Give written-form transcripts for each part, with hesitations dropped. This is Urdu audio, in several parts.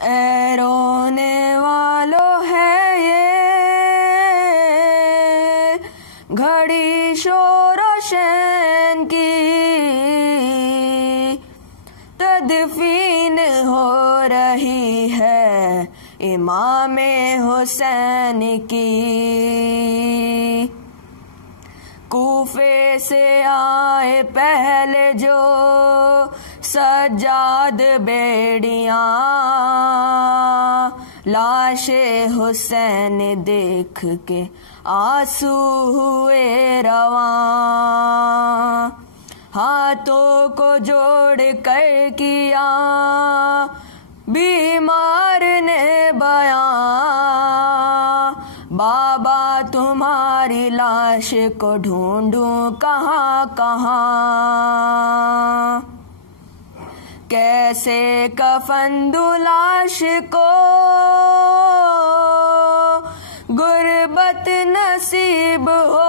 اے رونے والوں ہے یہ گھڑی شور و شین کی، تدفین ہو رہی ہے امام حسین کی۔ کوفے سے آئے پہلے جو سجاد بیڑیاں، لاش حسین دیکھ کے آنسو ہوئے رواں، ہاتھوں کو جوڑ کر کیا بیمار نے بیان، بابا تمہاری لاش کو ڈھونڈوں کہاں کہاں، کیسے کفن دوں لاش کو غربت نصیب ہو،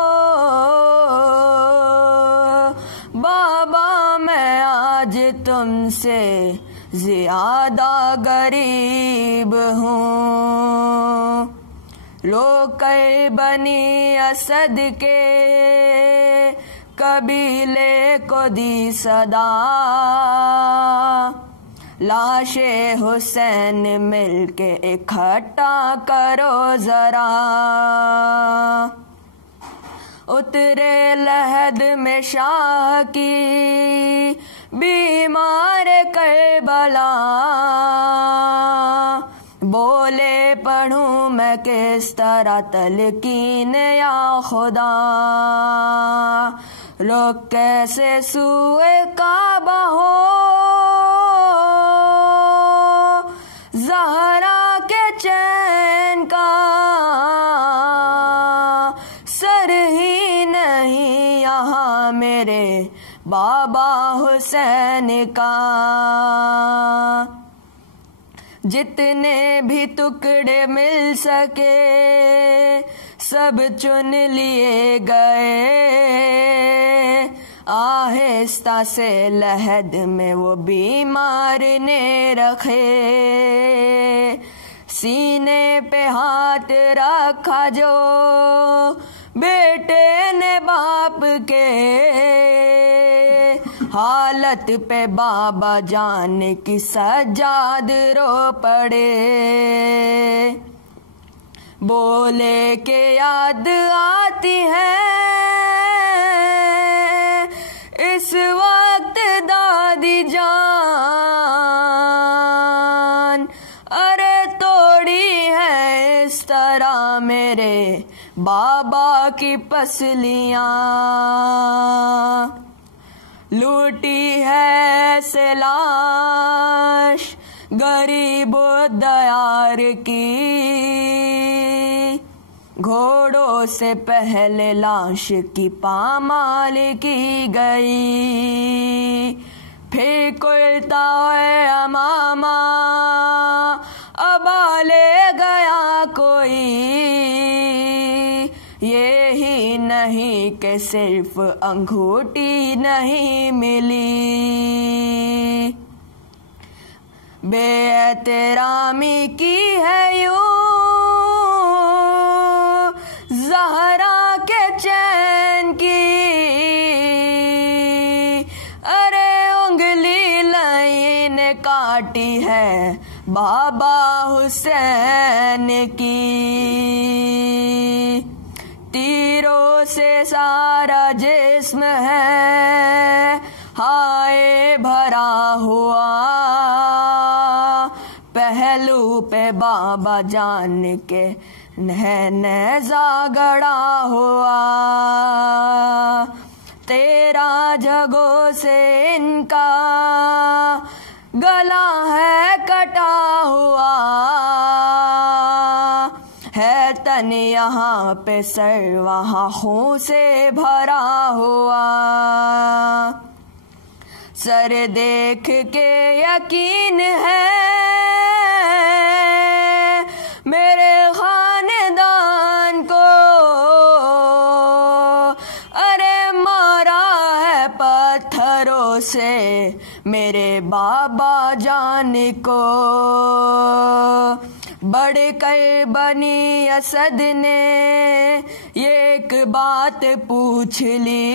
بابا میں آج تم سے زیادہ غریب ہوں، رو کر بنی اسد کے قبیلے کو دی صدا، لاش حسین مل کے اکٹھا کرو ذرا، اترے لحد میں شاہ کی بیمار کربلا، بولے پڑھوں میں کس طرح تلقین یا خدا، رخ کیسے سوئے کعبہ ہو زہرا کے چین کا، سر ہی نہیں یہاں میرے بابا حسین کا، جتنے بھی ٹکڑے مل سکے سب چن لیے گئے، آہستہ سے لحد میں وہ بیمار نے رکھے، سینے پہ ہاتھ رکھا جو بیٹے نے باپ کے، حالت پہ بابا جان کی سجاد رو پڑے، بولے کہ یاد آتی ہے اس وقت دادی جان، ارے توڑی ہے اس طرح میرے بابا کی پسلیاں، لوٹی ہے سے لاش غریب و دیار کی، گھوڑوں سے پہلے لاش کی پامال کی گئی، پھر کرتا ہے امامہ ابا لے گیا کوئی، یہی نہیں کہ صرف انگوٹھی نہیں ملی، بے احترامی کی ہے یوں زہرا کے چین کی، ارے انگلی لائن کاٹی ہے بابا حسین کی، تیروں سے سارا جسم ہے ہائے بھرا ہوا، پہلو پہ بابا جان کے نیزہ گڑا ہوا، تیرا جگہوں سے ان کا گلا ہے کٹا ہوا، ہے تن یہاں پہ سر وہاں خون سے بھرا ہوا، سر دیکھ کے یقین ہے میرے خاندان کو، ارے مارا ہے پتھروں سے میرے میرے بابا جان کو بڑھ کر بنی اسد نے ایک بات پوچھ لی،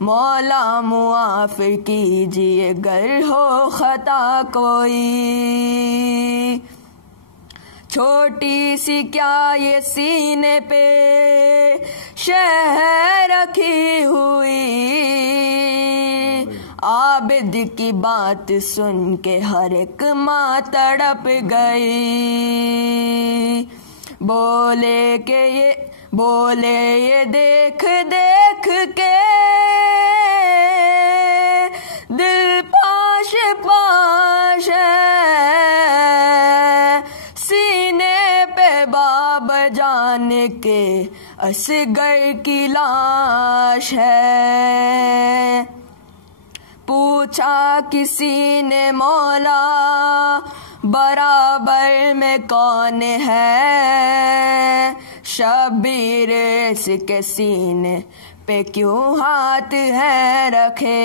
مولا معاف کیجیے گر ہو خطا کوئی، چھوٹی سی کیا یہ سینے پہ شہر رکھی ہوئی، عابد کی بات سن کے ہر ایک ماں تڑپ گئی، بولے یہ دیکھ دیکھ کے دل پاش پاش سینے پہ بابا جان کے اصغر کی لاش ہے، پوچھا کسی نے مولا برابر میں کون ہے، شبیر اس کے سینے پہ کیوں ہاتھ ہے رکھے،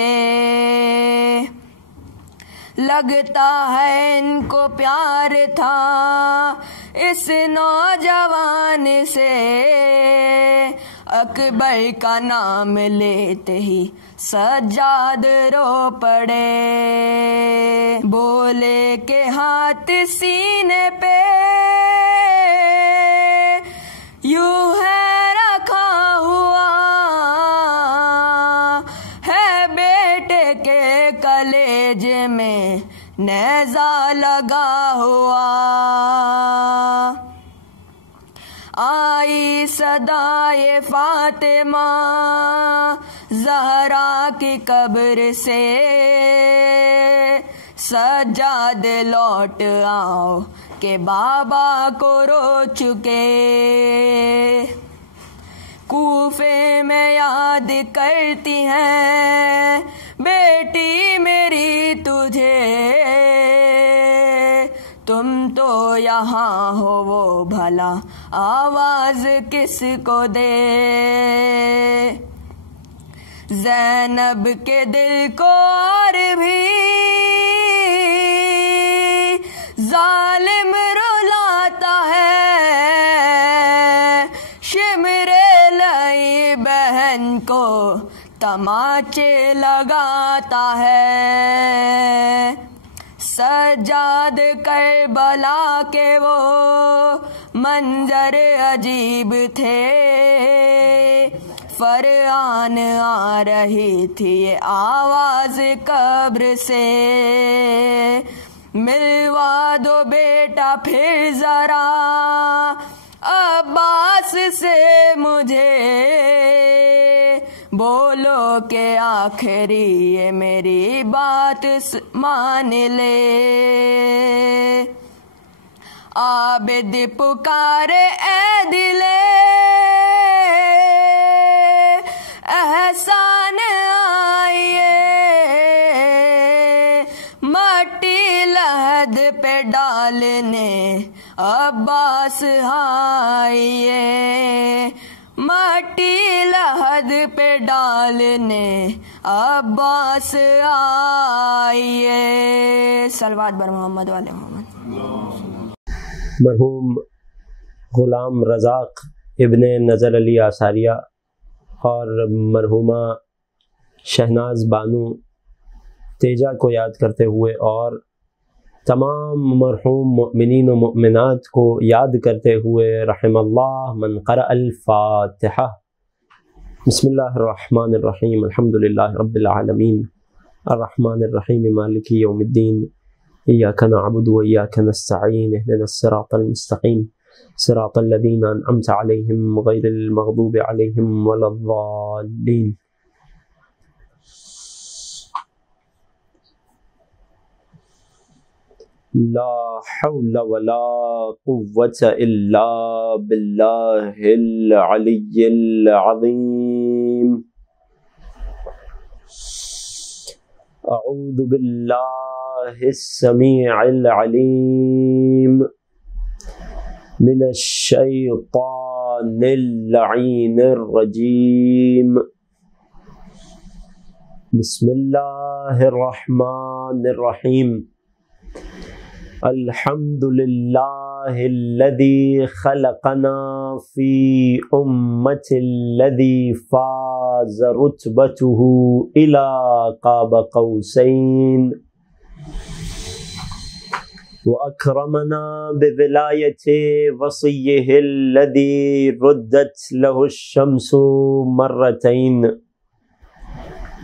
لگتا ہے ان کو پیار تھا اس نوجوان سے، اکبر کا نام لیتے ہی سجاد رو پڑے، بولے کہ ہاتھ سینے پہ یوں ہے رکھا ہوا ہے، بیٹے کے کلیجے میں نیزہ لگا ہوا، آئی صدائے فاطمہ زہرا کی قبر سے، سجاد لوٹ آؤ کہ بابا کو رو چکے، کوفے میں یاد کرتی ہیں بیٹی میری تجھے، تم تو یہاں ہو وہ بھلا آواز کس کو دے، زینب کے دل کو اور بھی ظالم رلاتا ہے، شمر لئی بہن کو تماچے لگاتا ہے، سجاد کربلا کے وہ منظر عجیب تھے، فرعون آ رہی تھی یہ آواز قبر سے، ملوا دو بیٹا پھر ذرا عباس سے مجھے، بولو کہ آخری یہ میری بات مان لے، عابد پکارے اے دلے احسان آئیے، مٹی لحد پہ ڈالنے عباس آئیے، مٹی لحد پہ ڈالنے عباس آئیے، صلوات بر محمد والے محمد۔ مرحوم غلام رزاق ابن نظر علی آثاریہ اور مرحومہ شہناز بانو تیجا کو یاد کرتے ہوئے اور تمام مرحوم مؤمنین و مؤمنات کو یاد کرتے ہوئے رحم اللہ من قرأ الفاتحہ۔ بسم اللہ الرحمن الرحیم، الحمد للہ رب العالمین، الرحمن الرحیم مالک یوم الدین، ایاک نعبد و ایاک نستعین، اہدنا الصراط المستقیم، صراط الذین انعمت علیہم غیر المغضوب علیہم ولا الضالین۔ لا حول ولا قوة الا باللہ العلی العظیم۔ اعوذ باللہ السمیع العلیم من الشیطان اللعین الرجیم، بسم اللہ الرحمن الرحیم الحمد للہ الذی خلقنا فی امت الذی فاز رتبته الی قاب قوسین وأكرمنا بولاية وصيه الذي ردت له الشمس مرتين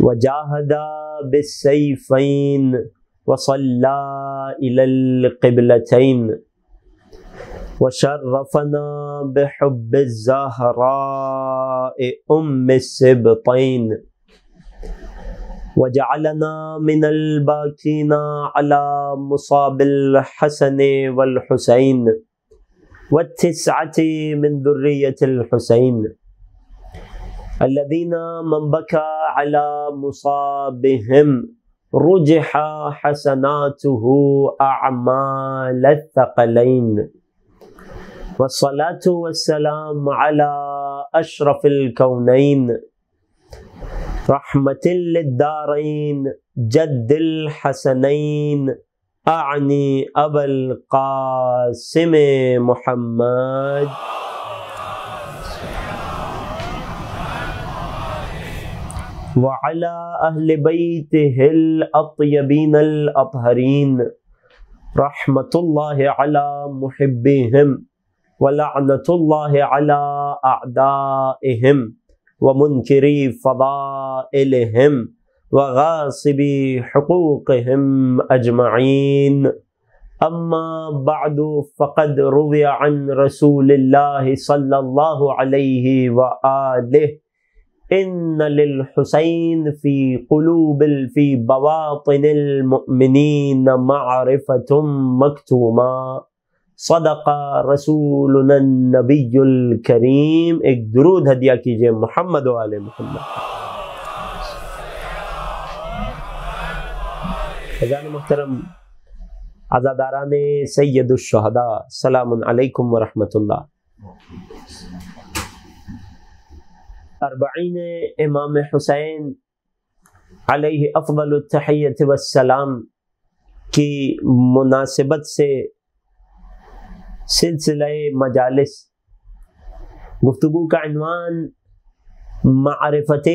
وجاهد بالسيفين وصلى إلى القبلتين وشرفنا بحب الزهراء أم السبطين وجعلنا من الباكين على مصاب الحسن والحسين والتسعة من ذرية الحسين الذين من بكى على مصابهم رجح حسناته أعمال الثقلين والصلاة والسلام على أشرف الكونين رحمة للدارين جد الحسنين أعني أبا القاسم محمد وعلى أهل بيته الأطيبين الأطهرين رحمة الله على محبيهم ولعنة الله على أعدائهم ومنكري فضائلهم وغاصبي حقوقهم أجمعين أما بعد فقد روي عن رسول الله صلى الله عليه وآله إن للحسين في بواطن المؤمنين معرفة مكتومة صدق رسولنا النبی الکریم. ایک درود ہدیہ کیجئے محمد و آل محمد. حضرات محترم، عزاداران سید الشہداء، سلام علیکم ورحمۃ اللہ. اربعین امام حسین علیہ افضل التحیۃ والسلام کی مناسبت سے سلسلہ مجالس گفتگو کا عنوان معرفت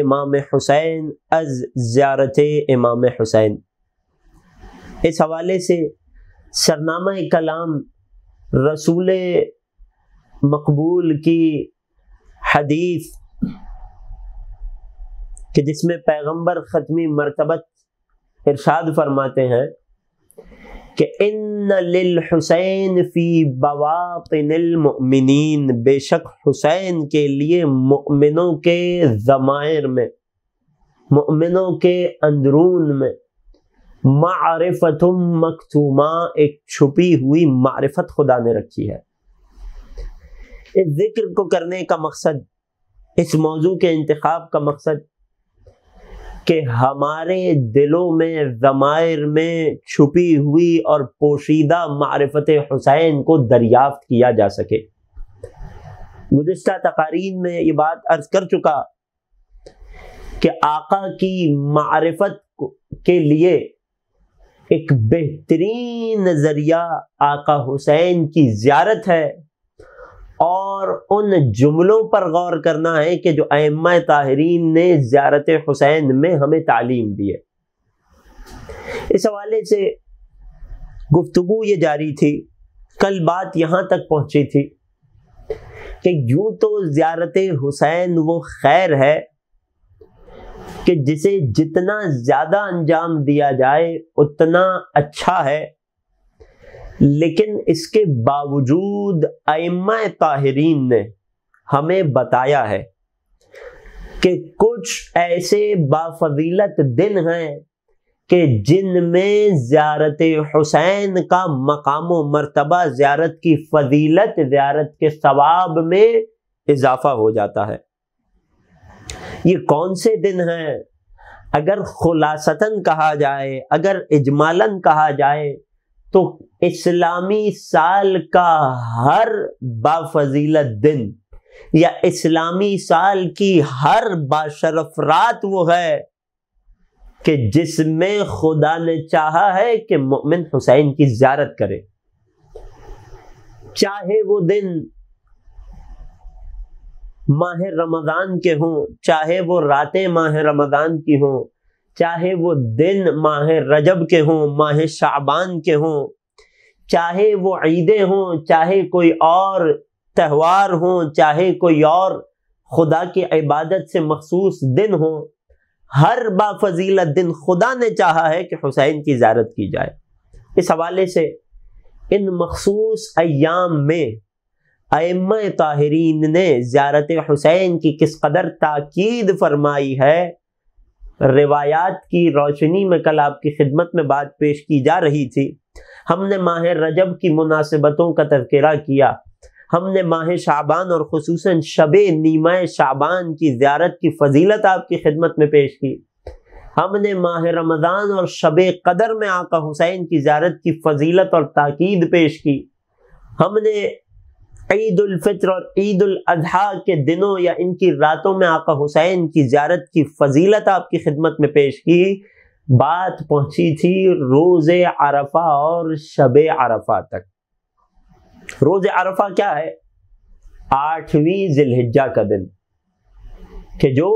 امام حسین از زیارت امام حسین. اس حوالے سے سرنامہ کلام رسول مقبول کی حدیث کہ جس میں پیغمبر ختمی مرتبت ارشاد فرماتے ہیں کہ ان للحسین فی بواطن المؤمنین، بے شک حسین کے لیے مؤمنوں کے ضمائر میں، مؤمنوں کے اندرون میں معرفت مکتومہ، ایک چھپی ہوئی معرفت خدا نے رکھی ہے. اس ذکر کو کرنے کا مقصد، اس موضوع کے انتخاب کا مقصد کہ ہمارے دلوں میں، ضمائر میں چھپی ہوئی اور پوشیدہ معرفت حسین کو دریافت کیا جا سکے. گزشتہ تقاریر میں یہ بات عرض کر چکا کہ آقا کی معرفت کے لیے ایک بہترین ذریعہ آقا حسین کی زیارت ہے، اور ان جملوں پر غور کرنا ہے کہ جو ائمہ طاہرین نے زیارت حسین میں ہمیں تعلیم دی ہے. اس حوالے سے گفتگو یہ جاری تھی. کل بات یہاں تک پہنچی تھی کہ یوں تو زیارت حسین وہ خیر ہے کہ جسے جتنا زیادہ انجام دیا جائے اتنا اچھا ہے، لیکن اس کے باوجود ائمہ طاہرین نے ہمیں بتایا ہے کہ کچھ ایسے بافضیلت دن ہیں کہ جن میں زیارت حسین کا مقام و مرتبہ، زیارت کی فضیلت، زیارت کے ثواب میں اضافہ ہو جاتا ہے. یہ کون سے دن ہیں؟ اگر خلاصتاً کہا جائے، اگر اجمالاً کہا جائے تو اسلامی سال کا ہر بافضیلت دن یا اسلامی سال کی ہر باشرف رات وہ ہے کہ جس میں خدا نے چاہا ہے کہ مومن حسین کی زیارت کرے، چاہے وہ دن ماہ رمضان کے ہوں، چاہے وہ راتیں ماہ رمضان کی ہوں، چاہے وہ دن ماہ رجب کے ہوں، ماہ شعبان کے ہوں، چاہے وہ عیدیں ہوں، چاہے کوئی اور تہوار ہوں، چاہے کوئی اور خدا کی عبادت سے مخصوص دن ہوں، ہر بافضیلت دن خدا نے چاہا ہے کہ حسین کی زیارت کی جائے۔ اس حوالے سے ان مخصوص ایام میں ائمہ طاہرین نے زیارت حسین کی کس قدر تاکید فرمائی ہے، روایات کی روشنی میں کل آپ کی خدمت میں بات پیش کی جا رہی تھی۔ ہم نے ماہ رجب کی مناسبتوں کا تذکرہ کیا، ہم نے ماہ شعبان اور خصوصاً شب نیمہ شعبان کی زیارت کی فضیلت آپ کی خدمت میں پیش کی، ہم نے ماہ رمضان اور شب قدر میں آقا حسین کی زیارت کی فضیلت اور تاکید پیش کی، ہم نے عید الفطر اور عید الاضحیٰ کے دنوں یا ان کی راتوں میں آقا حسین کی زیارت کی فضیلت آپ کی خدمت میں پیش کی۔ بات پہنچی تھی روز عرفہ اور شب عرفہ تک۔ روز عرفہ کیا ہے؟ 8ویں ذی الحجہ کا دن، کہ جو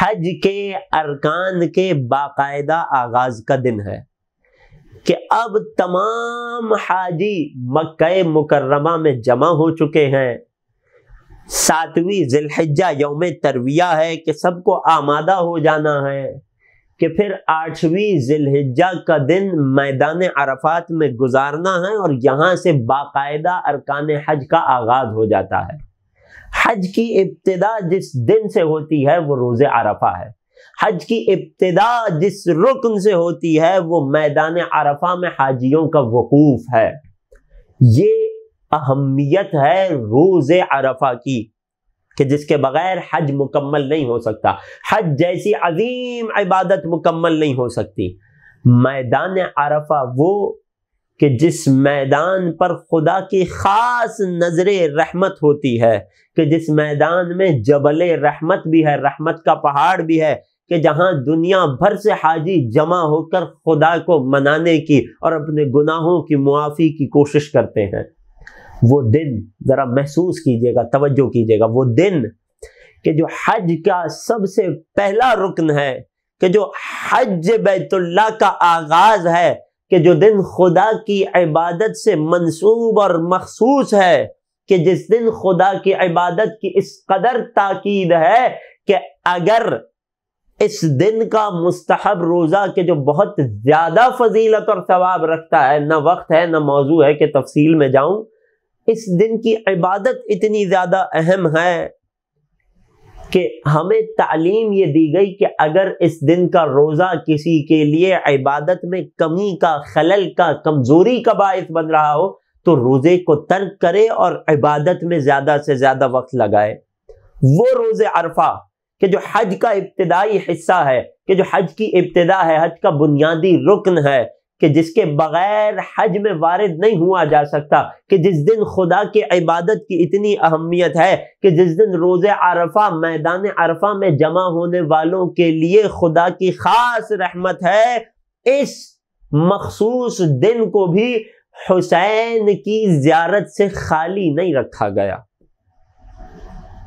حج کے ارکان کے باقاعدہ آغاز کا دن ہے، کہ اب تمام حاجی مکہ مکرمہ میں جمع ہو چکے ہیں، 7ویں ذی الحجہ یوم ترویہ ہے کہ سب کو آمادہ ہو جانا ہے، کہ پھر 8ویں ذی الحجہ کا دن میدان عرفات میں گزارنا ہے اور یہاں سے باقاعدہ ارکان حج کا آغاز ہو جاتا ہے۔ حج کی ابتدا جس دن سے ہوتی ہے وہ روز عرفہ ہے، حج کی ابتدا جس رکن سے ہوتی ہے وہ میدان عرفہ میں حاجیوں کا وقوف ہے۔ یہ اہمیت ہے روز عرفہ کی کہ جس کے بغیر حج مکمل نہیں ہو سکتا، حج جیسی عظیم عبادت مکمل نہیں ہو سکتی۔ میدان عرفہ وہ کہ جس میدان پر خدا کی خاص نظر رحمت ہوتی ہے، کہ جس میدان میں جبل رحمت بھی ہے، رحمت کا پہاڑ بھی ہے، کہ جہاں دنیا بھر سے حاجی جمع ہو کر خدا کو منانے کی اور اپنے گناہوں کی معافی کی کوشش کرتے ہیں۔ وہ دن ذرا محسوس کیجئے گا، توجہ کیجئے گا، وہ دن کہ جو حج کا سب سے پہلا رکن ہے، کہ جو حج بیت اللہ کا آغاز ہے، کہ جو دن خدا کی عبادت سے منسوب اور مخصوص ہے، کہ جس دن خدا کی عبادت کی اس قدر تاکید ہے کہ اگر اس دن کا مستحب روزہ کہ جو بہت زیادہ فضیلت اور ثواب رکھتا ہے، نہ وقت ہے نہ موضوع ہے کہ تفصیل میں جاؤں، اس دن کی عبادت اتنی زیادہ اہم ہے کہ ہمیں تعلیم یہ دی گئی کہ اگر اس دن کا روزہ کسی کے لیے عبادت میں کمی کا، خلل کا، کمزوری کا باعث بن رہا ہو تو روزے کو ترک کرے اور عبادت میں زیادہ سے زیادہ وقت لگائے۔ وہ روز عرفہ کہ جو حج کا ابتدائی حصہ ہے، کہ جو حج کی ابتدا ہے، حج کا بنیادی رکن ہے، کہ جس کے بغیر حج میں وارد نہیں ہوا جا سکتا، کہ جس دن خدا کی عبادت کی اتنی اہمیت ہے، کہ جس دن روز عرفہ میدان عرفہ میں جمع ہونے والوں کے لیے خدا کی خاص رحمت ہے، اس مخصوص دن کو بھی حسین کی زیارت سے خالی نہیں رکھا گیا۔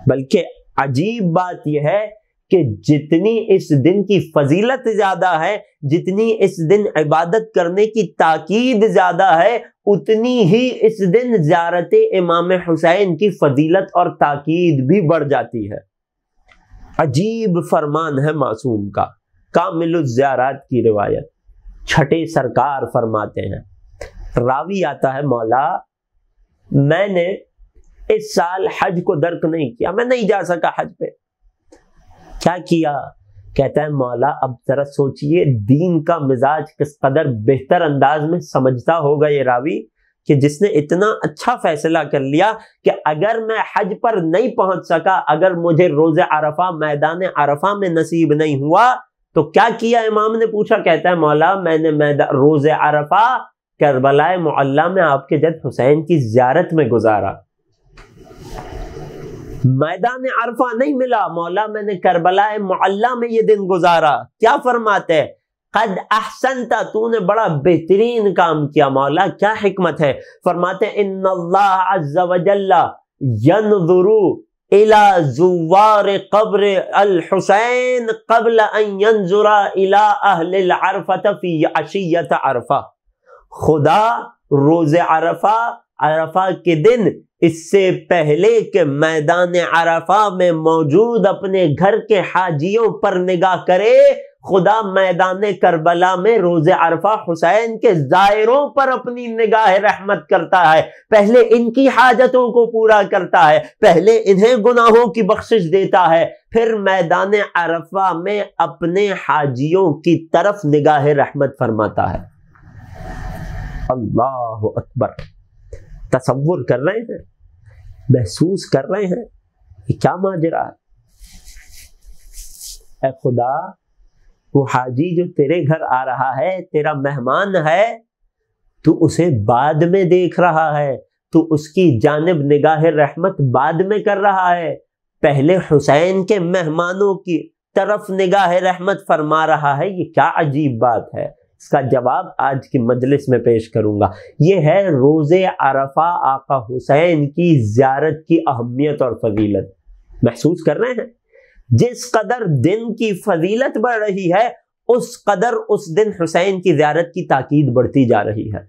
بلکہ عجیب بات یہ ہے کہ جتنی اس دن کی فضیلت زیادہ ہے، جتنی اس دن عبادت کرنے کی تاکید زیادہ ہے، اتنی ہی اس دن زیارت امام حسین کی فضیلت اور تاکید بھی بڑھ جاتی ہے۔ عجیب فرمان ہے معصوم کا۔ کامل الزیارات کی روایت، چھٹے سرکار فرماتے ہیں، راوی آتا ہے، مولا میں نے اس سال حج کو درک نہیں کیا، میں نہیں جا سکا حج پہ۔ کیا کیا؟ کہتا ہے مولا اب ذرا سوچئے دین کا مزاج کس قدر بہتر انداز میں سمجھتا ہوگا یہ راوی، کہ جس نے اتنا اچھا فیصلہ کر لیا کہ اگر میں حج پر نہیں پہنچ سکا، اگر مجھے روز عرفہ میدان عرفہ میں نصیب نہیں ہوا تو کیا کیا؟ امام نے پوچھا، کہتا ہے مولا میں نے روز عرفہ کربلا معلی میں آپ کے جد حسین کی زیارت میں گزارا۔ میدان عرفہ نہیں ملا، مولا میں نے کربلا معلی میں یہ دن گزارا۔ کیا فرماتے ہیں؟ قد احسنت، تو نے بڑا بہترین کام کیا مولا، کیا حکمت ہے؟ فرماتے ہیں ان اللہ عز وجل ينظر الى زوار قبر الحسین قبل ان ينظر الى اہل العرفہ فی عشیۃ عرفہ۔ خدا روز عرفہ، عرفہ کے دن، اس سے پہلے کہ میدان عرفہ میں موجود اپنے گھر کے حاجیوں پر نگاہ کرے، خدا میدان کربلا میں روز عرفہ حسین کے زائروں پر اپنی نگاہ رحمت کرتا ہے، پہلے ان کی حاجتوں کو پورا کرتا ہے، پہلے انہیں گناہوں کی بخشش دیتا ہے، پھر میدان عرفہ میں اپنے حاجیوں کی طرف نگاہ رحمت فرماتا ہے۔ اللہ اکبر! تصور کر رہے ہیں، محسوس کر رہے ہیں یہ کیا ماجرا ہے؟ اے خدا، وہ حاجی جو تیرے گھر آ رہا ہے، تیرا مہمان ہے، تو اسے بعد میں دیکھ رہا ہے، تو اس کی جانب نگاہ رحمت بعد میں کر رہا ہے، پہلے حسین کے مہمانوں کی طرف نگاہ رحمت فرما رہا ہے۔ یہ کیا عجیب بات ہے؟ اس کا جواب آج کی مجلس میں پیش کروں گا۔ یہ ہے روز عرفہ آقا حسین کی زیارت کی اہمیت اور فضیلت۔ محسوس کر رہے ہیں؟ جس قدر دن کی فضیلت بڑھ رہی ہے، اس قدر اس دن حسین کی زیارت کی تاکید بڑھتی جا رہی ہے،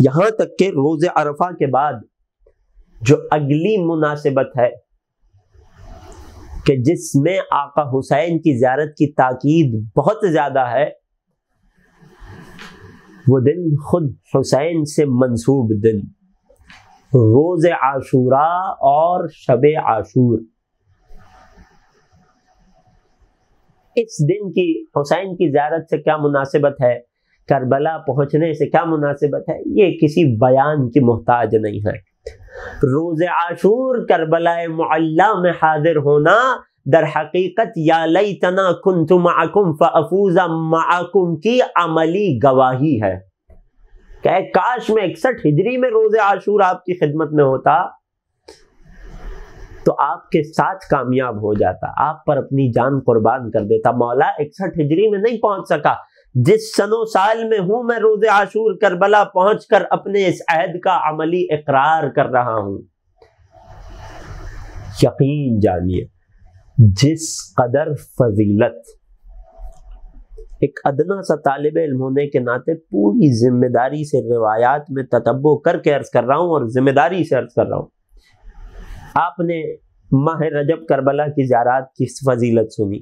یہاں تک کہ روز عرفہ کے بعد جو اگلی مناسبت ہے کہ جس میں آقا حسین کی زیارت کی تاکید بہت زیادہ ہے، وہ دن خود حسین سے منسوب دن، روز عاشوراء اور شب عاشور۔ اس دن کی حسین کی زیارت سے کیا مناسبت ہے، کربلا پہنچنے سے کیا مناسبت ہے، یہ کسی بیان کی محتاج نہیں ہے۔ روز عاشور کربلا معلی میں حاضر ہونا در حقیقت یا لیتنا کنت معکم فافوز معکم کی عملی گواہی ہے کہ کاش میں 61 ہجری میں روز عاشور آپ کی خدمت میں ہوتا تو آپ کے ساتھ کامیاب ہو جاتا، آپ پر اپنی جان قربان کر دیتا۔ مولا 61 ہجری میں نہیں پہنچ سکا، جس سن و سال میں ہوں میں روز عاشور کربلا پہنچ کر اپنے اس عہد کا عملی اقرار کر رہا ہوں۔ یقین جانیے، جس قدر فضیلت، ایک ادنا سا طالب علم ہونے کے ناطے پوری ذمہ داری سے روایات میں تتبع کر کے عرض کر رہا ہوں اور ذمہ داری سے عرض کر رہا ہوں۔ آپ نے ماہ رجب کربلا کی زیارت کی فضیلت سنی،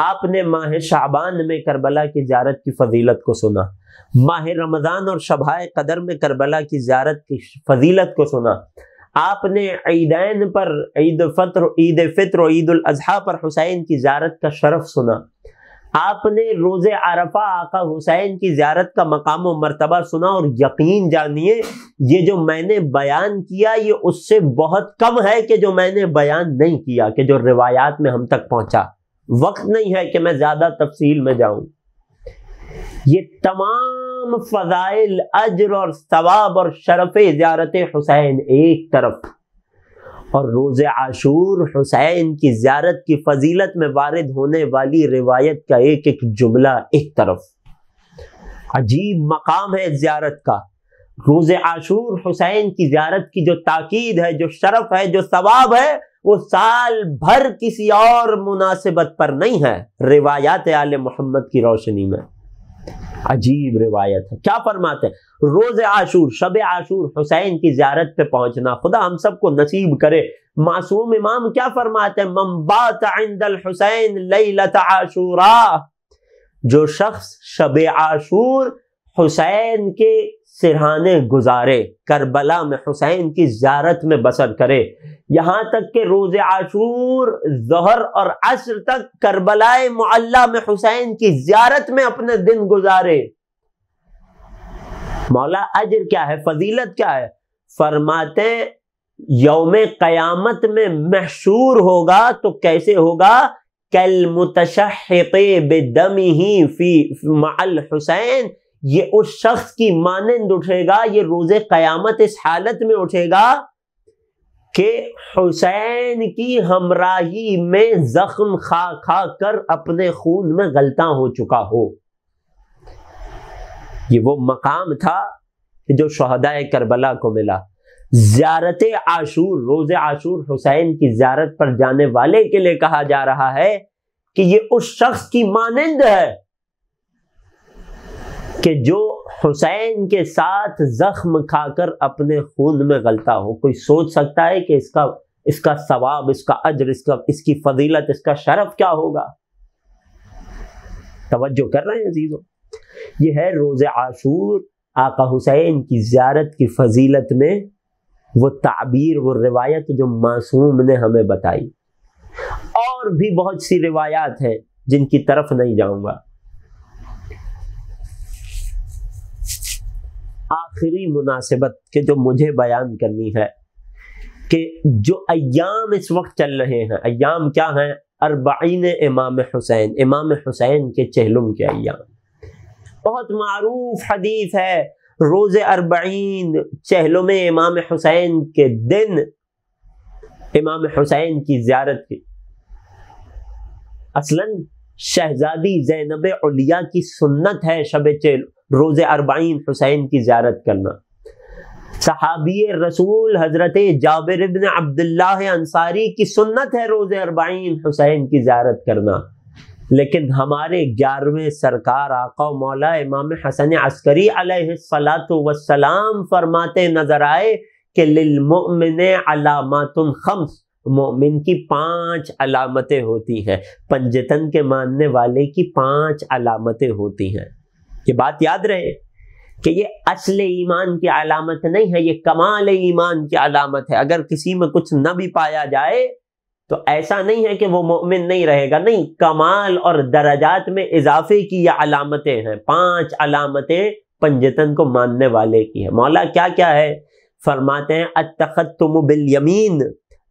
آپ نے ماہ شعبان میں کربلا کی زیارت کی فضیلت کو سنا، ماہ رمضان اور شبہائے قدر میں کربلا کی زیارت کی فضیلت کو سنا، آپ نے عیدین پر عید فطر و عید الاضحیٰ پر حسین کی زیارت کا شرف سنا، آپ نے روز عرفہ آقا حسین کی زیارت کا مقام و مرتبہ سنا، اور یقین جانیے یہ جو میں نے بیان کیا یہ اس سے بہت کم ہے کہ جو میں نے بیان نہیں کیا، کہ جو روایات میں ہم تک پہنچا۔ وقت نہیں ہے کہ میں زیادہ تفصیل میں جاؤں۔ یہ تمام فضائل، اجر اور ثواب اور شرف زیارت حسین ایک طرف، اور روز عاشور حسین کی زیارت کی فضیلت میں وارد ہونے والی روایت کا ایک ایک جملہ ایک طرف۔ عجیب مقام ہے زیارت کا۔ روز عاشور حسین کی زیارت کی جو تاکید ہے، جو شرف ہے، جو ثواب ہے، وہ سال بھر کسی اور مناسبت پر نہیں ہے، روایات آل محمد کی روشنی میں۔ عجیب روایت ہے۔ کیا فرماتے ہیں؟ روز عاشور، شب عاشور حسین کی زیارت پہ پہنچنا خدا ہم سب کو نصیب کرے۔ معصوم امام کیا فرماتے ہیں؟ من بات عند الحسین لیلۃ عاشوراء، جو شخص شب عاشور حسین کے سرہانے گزارے، کربلا میں حسین کی زیارت میں بسر کرے، یہاں تک کہ روز عاشور ظہر اور عصر تک کربلا معلی میں حسین کی زیارت میں اپنے دن گزارے، مولا اجر کیا ہے، فضیلت کیا ہے؟ فرماتے یوم قیامت میں محشور ہوگا تو کیسے ہوگا؟ کالمتشحق بدمہ فی مع الحسین، یہ اس شخص کی مانند اٹھے گا، یہ روز قیامت اس حالت میں اٹھے گا کہ حسین کی ہمراہی میں زخم کھا کھا کر اپنے خون میں غلطاں ہو چکا ہو۔ یہ وہ مقام تھا جو شہداء کربلا کو ملا۔ زیارت عاشور، روز عاشور حسین کی زیارت پر جانے والے کے لیے کہا جا رہا ہے کہ یہ اس شخص کی مانند ہے کہ جو حسین کے ساتھ زخم کھا کر اپنے خون میں غلطا ہو۔ کوئی سوچ سکتا ہے کہ اس کا ثواب، اس کا اجر، اس کی فضیلت، اس کا شرف کیا ہوگا؟ توجہ کر رہے ہیں عزیزوں؟ یہ ہے روز عاشور، آقا حسین کی زیارت کی فضیلت میں وہ تعبیر، وہ روایت جو معصوم نے ہمیں بتائی۔ اور بھی بہت سی روایات ہیں جن کی طرف نہیں جاؤں گا۔ آخری مناسبت کہ جو مجھے بیان کرنی ہے کہ جو ایام اس وقت چل رہے ہیں، ایام کیا ہیں؟ 40 امام حسین، امام حسین کے چہلم کے ایام۔ بہت معروف حدیث ہے، روز 40 چہلم امام حسین کے دن امام حسین کی زیارت کی۔ اصلاً شہزادی زینب علیہ کی سنت ہے شب روز 40 حسین کی زیارت کرنا۔ صحابی رسول حضرت جابر بن عبداللہ انصاری کی سنت ہے روز 40 حسین کی زیارت کرنا، لیکن ہمارے 11ویں سرکار آقا و مولا امام حسن عسکری علیہ الصلاۃ والسلام فرماتے نظر آئے کہ للمؤمن علامات 5، مومن کی 5 علامتیں ہوتی ہیں، پنجتن کے ماننے والے کی 5 علامتیں ہوتی ہیں۔ یہ بات یاد رہے کہ یہ اصل ایمان کی علامت نہیں ہے، یہ کمال ایمان کی علامت ہے۔ اگر کسی میں کچھ نہ بھی پایا جائے تو ایسا نہیں ہے کہ وہ مومن نہیں رہے گا، نہیں، کمال اور درجات میں اضافے کی یہ علامتیں ہیں۔ 5 علامتیں پنجتن کو ماننے والے کی ہیں۔ مولا کیا کیا ہے؟ فرماتے ہیں التختم بالیمین،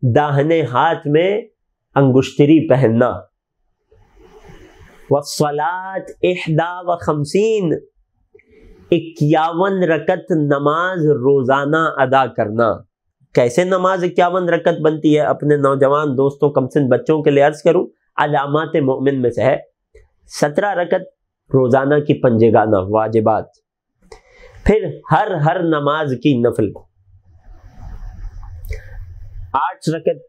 داہنے ہاتھ میں انگشتری پہننا، والصلاۃ 51، 51 رکعت نماز روزانہ ادا کرنا۔ کیسے نماز 51 رکعت بنتی ہے؟ اپنے نوجوان دوستوں، کم سن بچوں کے لیے عرض کروں، علامات مومن میں سے ہے 17 رکعت روزانہ کی پنجگانہ واجبات، پھر ہر نماز کی نفل، 8 رکعت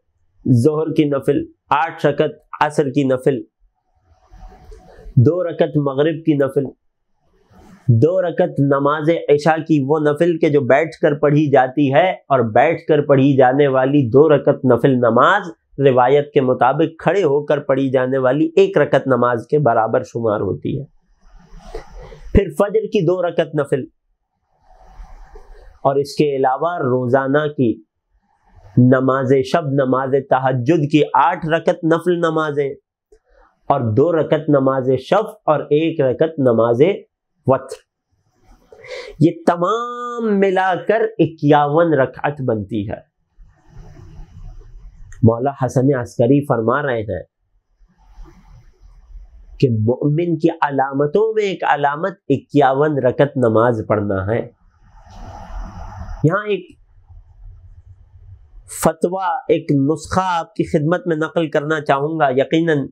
ظہر کی نفل، 8 رکعت عصر کی نفل، 2 رکعت مغرب کی نفل، 2 رکعت نماز عشاء کی وہ نفل کہ جو بیٹھ کر پڑھی جاتی ہے، اور بیٹھ کر پڑھی جانے والی 2 رکعت نفل نماز روایت کے مطابق کھڑے ہو کر پڑھی جانے والی 1 رکعت نماز کے برابر شمار ہوتی ہے۔ پھر فجر کی 2 رکعت نفل، اور اس کے علاوہ روزانہ کی نماز شب، نماز تہجد کی 8 رکعت نفل نمازیں، اور 2 رکعت نماز شفع اور 1 رکعت نماز وتر۔ یہ تمام ملا کر 51 رکعت بنتی ہے۔ مولا حسن عسکری فرما رہے ہیں کہ مومن کی علامتوں میں ایک علامت 51 رکعت نماز پڑھنا ہے۔ یہاں ایک فتویٰ، ایک نسخہ آپ کی خدمت میں نقل کرنا چاہوں گا۔ یقیناً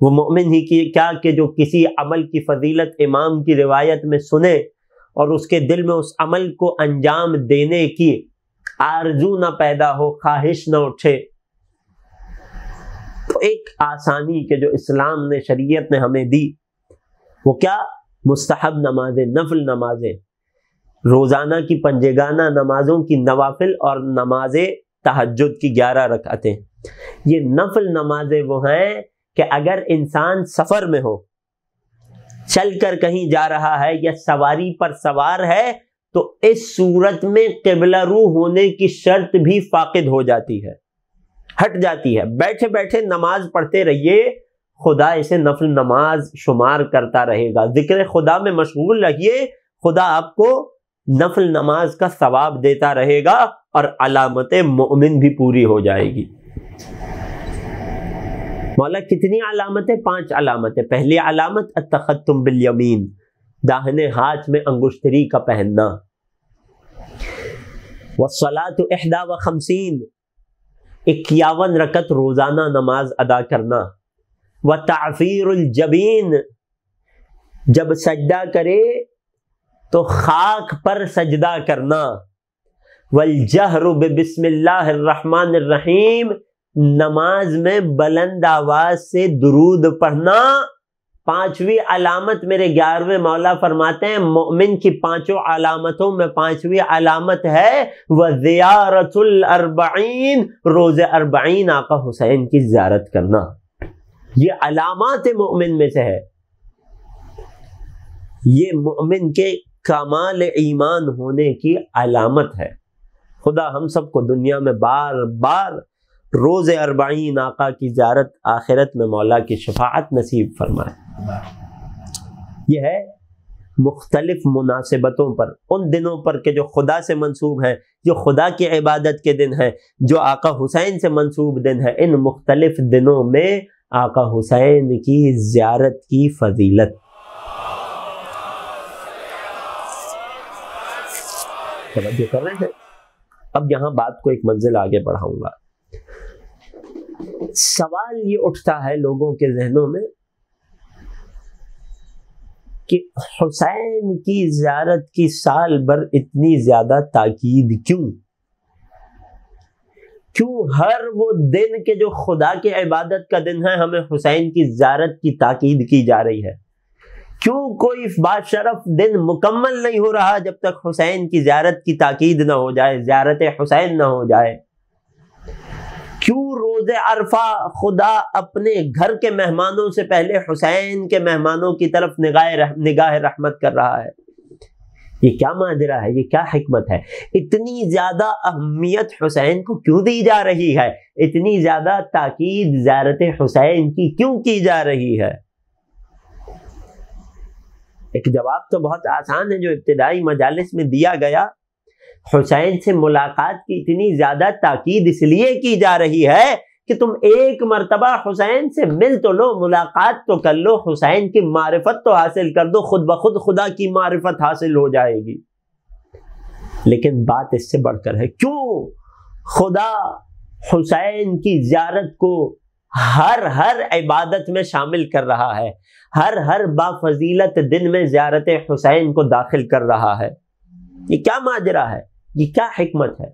وہ مومن ہی کی کیا کہ جو کسی عمل کی فضیلت امام کی روایت میں سنے اور اس کے دل میں اس عمل کو انجام دینے کی آرزو نہ پیدا ہو، خواہش نہ اٹھے، تو ایک آسانی کہ جو اسلام نے، شریعت نے ہمیں دی، وہ کیا؟ مستحب نمازیں، نفل نمازیں، روزانہ کی پنجگانہ نمازوں کی نوافل اور نماز تہجد کی 11 رکعتیں۔ یہ نفل نمازیں وہ ہیں کہ اگر انسان سفر میں ہو، چل کر کہیں جا رہا ہے یا سواری پر سوار ہے، تو اس صورت میں قبلہ رو ہونے کی شرط بھی فاقد ہو جاتی ہے، ہٹ جاتی ہے۔ بیٹھے بیٹھے نماز پڑھتے رہیے، خدا اسے نفل نماز شمار کرتا رہے گا۔ ذکر خدا میں مشغول رہیے، خدا آپ کو نفل نماز کا ثواب دیتا رہے گا، اور علامت مومن بھی پوری ہو جائے گی۔ مولا کتنی علامتیں؟ 5 علامتیں۔ پہلی علامت التختم بالیمین، داہنے ہاتھ میں انگشتری کا پہننا، والصلاۃ 51، 51 رکعت روزانہ نماز ادا کرنا، وتعفیر الجبین، جب سجدہ کرے تو خاک پر سجدہ کرنا، والجہر بسم اللہ الرحمن الرحیم، نماز میں بلند آواز سے درود پڑھنا۔ 5ویں علامت میرے 11ویں مولا فرماتے ہیں مومن کی 5 علامتوں میں 5ویں علامت ہے وزیارت الاربعین، روز 40 آقا حسین کی زیارت کرنا۔ یہ علامات مومن میں سے ہے، یہ مومن کے کمال ایمان ہونے کی علامت ہے۔ خدا ہم سب کو دنیا میں بار بار روز 40 آقا کی زیارت، آخرت میں مولا کی شفاعت نصیب فرمائے۔ یہ ہے مختلف مناسبتوں پر، ان دنوں پر کہ جو خدا سے منسوب ہیں، جو خدا کی عبادت کے دن ہیں، جو آقا حسین سے منسوب دن ہیں، ان مختلف دنوں میں آقا حسین کی زیارت کی فضیلت۔ توجہ کر رہے ہیں؟ اب یہاں بات کو ایک منزل آگے بڑھاؤں گا۔ سوال یہ اٹھتا ہے لوگوں کے ذہنوں میں کہ حسین کی زیارت کی سال بھر اتنی زیادہ تاکید کیوں ہر وہ دن کے جو خدا کی عبادت کا دن ہے ہمیں حسین کی زیارت کی تاکید کی جا رہی ہے؟ کیوں کوئی باشرف دن مکمل نہیں ہو رہا جب تک حسین کی زیارت کی تاکید نہ ہو جائے، زیارت حسین نہ ہو جائے؟ کیوں روز عرفہ خدا اپنے گھر کے مہمانوں سے پہلے حسین کے مہمانوں کی طرف نگاہ رحمت کر رہا ہے؟ یہ کیا ماجرا ہے؟ یہ کیا حکمت ہے؟ اتنی زیادہ اہمیت حسین کو کیوں دی جا رہی ہے؟ اتنی زیادہ تاکید زیارت حسین کی کیوں کی جا رہی ہے؟ ایک جواب تو بہت آسان ہے جو ابتدائی مجالس میں دیا گیا۔ حسین سے ملاقات کی اتنی زیادہ تاکید اس لیے کی جا رہی ہے کہ تم ایک مرتبہ حسین سے مل تو لو، ملاقات تو کر لو، حسین کی معرفت تو حاصل کر دو، خود بخود خدا کی معرفت حاصل ہو جائے گی۔ لیکن بات اس سے بڑھ کر ہے، کیوں خدا حسین کی زیارت کو ہر عبادت میں شامل کر رہا ہے، ہر بافضیلت دن میں زیارت حسین کو داخل کر رہا ہے؟ یہ کیا ماجرا ہے؟ یہ کیا حکمت ہے؟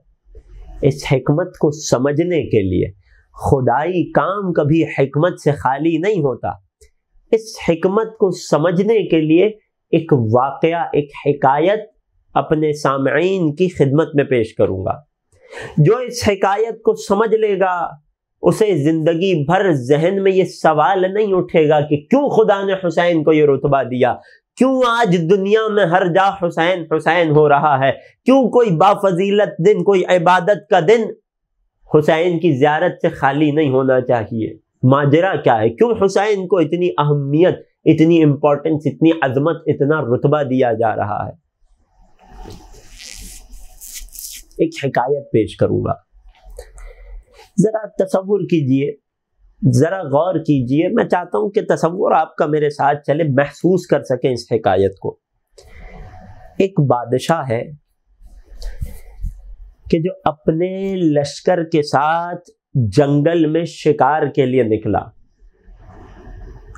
اس حکمت کو سمجھنے کے لیے خدائی کام کبھی حکمت سے خالی نہیں ہوتا۔ اس حکمت کو سمجھنے کے لیے ایک واقعہ، ایک حکایت اپنے سامعین کی خدمت میں پیش کروں گا۔ جو اس حکایت کو سمجھ لے گا اسے زندگی بھر ذہن میں یہ سوال نہیں اٹھے گا کہ کیوں خدا نے حسین کو یہ رتبہ دیا، کیوں آج دنیا میں ہر جا حسین حسین ہو رہا ہے، کیوں کوئی بافضیلت دن، کوئی عبادت کا دن حسین کی زیارت سے خالی نہیں ہونا چاہیے؟ ماجرا کیا ہے؟ کیوں حسین کو اتنی اہمیت، اتنی امپورٹنس، اتنی عظمت، اتنا رتبہ دیا جا رہا ہے؟ ایک حکایت پیش کروں گا، ذرا تصور کیجئے، ذرا غور کیجئے۔ میں چاہتا ہوں کہ تصور آپ کا میرے ساتھ چلے، محسوس کر سکیں اس حکایت کو۔ ایک بادشاہ ہے کہ جو اپنے لشکر کے ساتھ جنگل میں شکار کے لیے نکلا۔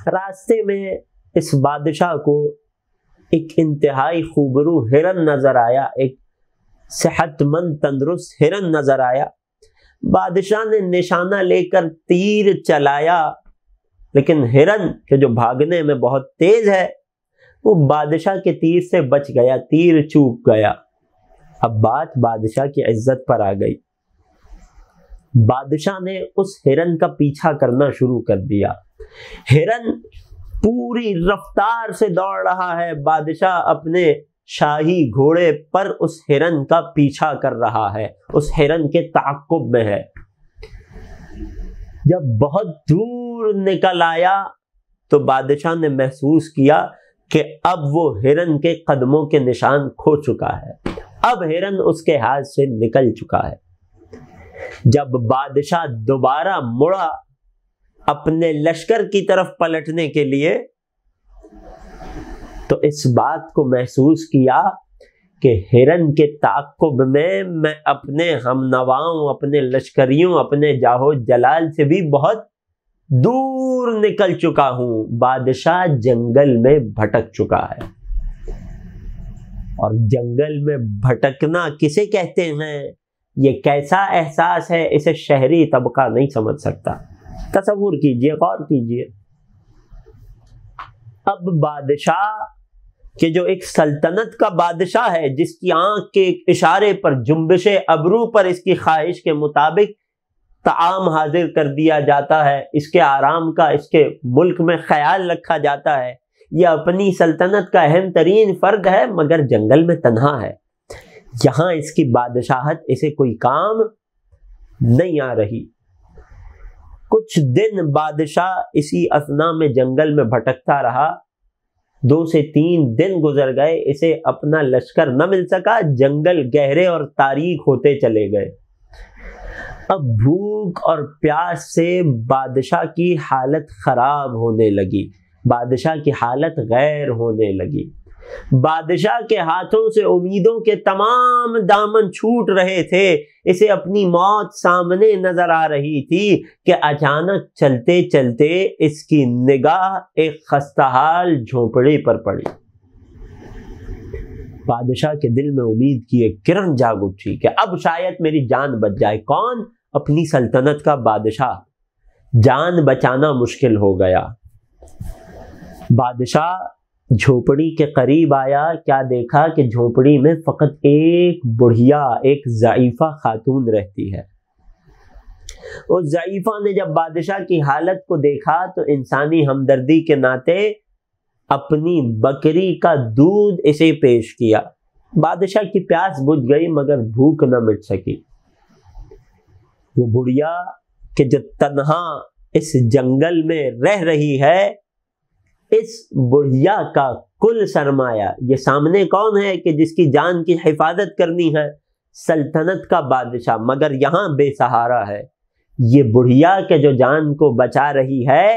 راستے میں اس بادشاہ کو ایک انتہائی خوبرو ہرن نظر آیا، ایک صحت مند تندرست ہرن نظر آیا۔ بادشاہ نے نشانہ لے کر تیر چلایا، لیکن ہرن کہ جو بھاگنے میں بہت تیز ہے وہ بادشاہ کے تیر سے بچ گیا، تیر چوک گیا۔ اب بات بادشاہ کی عزت پر آ گئی۔ بادشاہ نے اس ہرن کا پیچھا کرنا شروع کر دیا۔ ہرن پوری رفتار سے دوڑ رہا ہے، بادشاہ اپنے شاہی گھوڑے پر اس ہرن کا پیچھا کر رہا ہے، اس ہرن کے تعاقب میں ہے۔ جب بہت دور نکل آیا تو بادشاہ نے محسوس کیا کہ اب وہ ہرن کے قدموں کے نشان کھو چکا ہے، اب ہرن اس کے ہاتھ سے نکل چکا ہے۔ جب بادشاہ دوبارہ مڑا اپنے لشکر کی طرف پلٹنے کے لیے تو اس بات کو محسوس کیا کہ ہرن کے تعاقب میں اپنے ہم نواؤں، اپنے لشکریوں، اپنے جاہو جلال سے بھی بہت دور نکل چکا ہوں۔ بادشاہ جنگل میں بھٹک چکا ہے، اور جنگل میں بھٹکنا کسے کہتے ہیں، یہ کیسا احساس ہے، اسے شہری طبقہ نہیں سمجھ سکتا۔ تصور کیجئے، غور کیجئے، اب بادشاہ کہ جو ایک سلطنت کا بادشاہ ہے، جس کی آنکھ کے ایک اشارے پر، جنبش ابرو پر اس کی خواہش کے مطابق طعام حاضر کر دیا جاتا ہے، اس کے آرام کا اس کے ملک میں خیال رکھا جاتا ہے، یہ اپنی سلطنت کا اہم ترین فرد ہے، مگر جنگل میں تنہا ہے۔ یہاں اس کی بادشاہت اسے کوئی کام نہیں آ رہی۔ کچھ دن بادشاہ اسی اثنا میں جنگل میں بھٹکتا رہا، 2 سے 3 دن گزر گئے، اسے اپنا لشکر نہ مل سکا، جنگل گہرے اور تاریک ہوتے چلے گئے۔ اب بھوک اور پیاس سے بادشاہ کی حالت خراب ہونے لگی، بادشاہ کی حالت غیر ہونے لگی۔ بادشاہ کے ہاتھوں سے امیدوں کے تمام دامن چھوٹ رہے تھے، اسے اپنی موت سامنے نظر آ رہی تھی کہ اچانک چلتے چلتے اس کی نگاہ ایک خستحال جھونپڑی پر پڑی۔ بادشاہ کے دل میں امید کی ایک کرن جاگ اٹھی کہ اب شاید میری جان بچ جائے۔ کون؟ اپنی سلطنت کا بادشاہ۔ جان بچانا مشکل ہو گیا۔ بادشاہ جھونپڑی کے قریب آیا، کیا دیکھا کہ جھونپڑی میں فقط ایک بڑھیا، ایک ضعیفہ خاتون رہتی ہے۔ اس ضعیفہ نے جب بادشاہ کی حالت کو دیکھا تو انسانی ہمدردی کے ناطے اپنی بکری کا دودھ اسے پیش کیا۔ بادشاہ کی پیاس بجھ گئی مگر بھوک نہ مٹ سکی۔ وہ بڑھیا کہ جو تنہا اس جنگل میں رہ رہی ہے، اس بڑھیا کا کل سرمایہ، یہ سامنے کون ہے کہ جس کی جان کی حفاظت کرنی ہے؟ سلطنت کا بادشاہ، مگر یہاں بے سہارا ہے۔ یہ بڑھیا کہ جو جان کو بچا رہی ہے،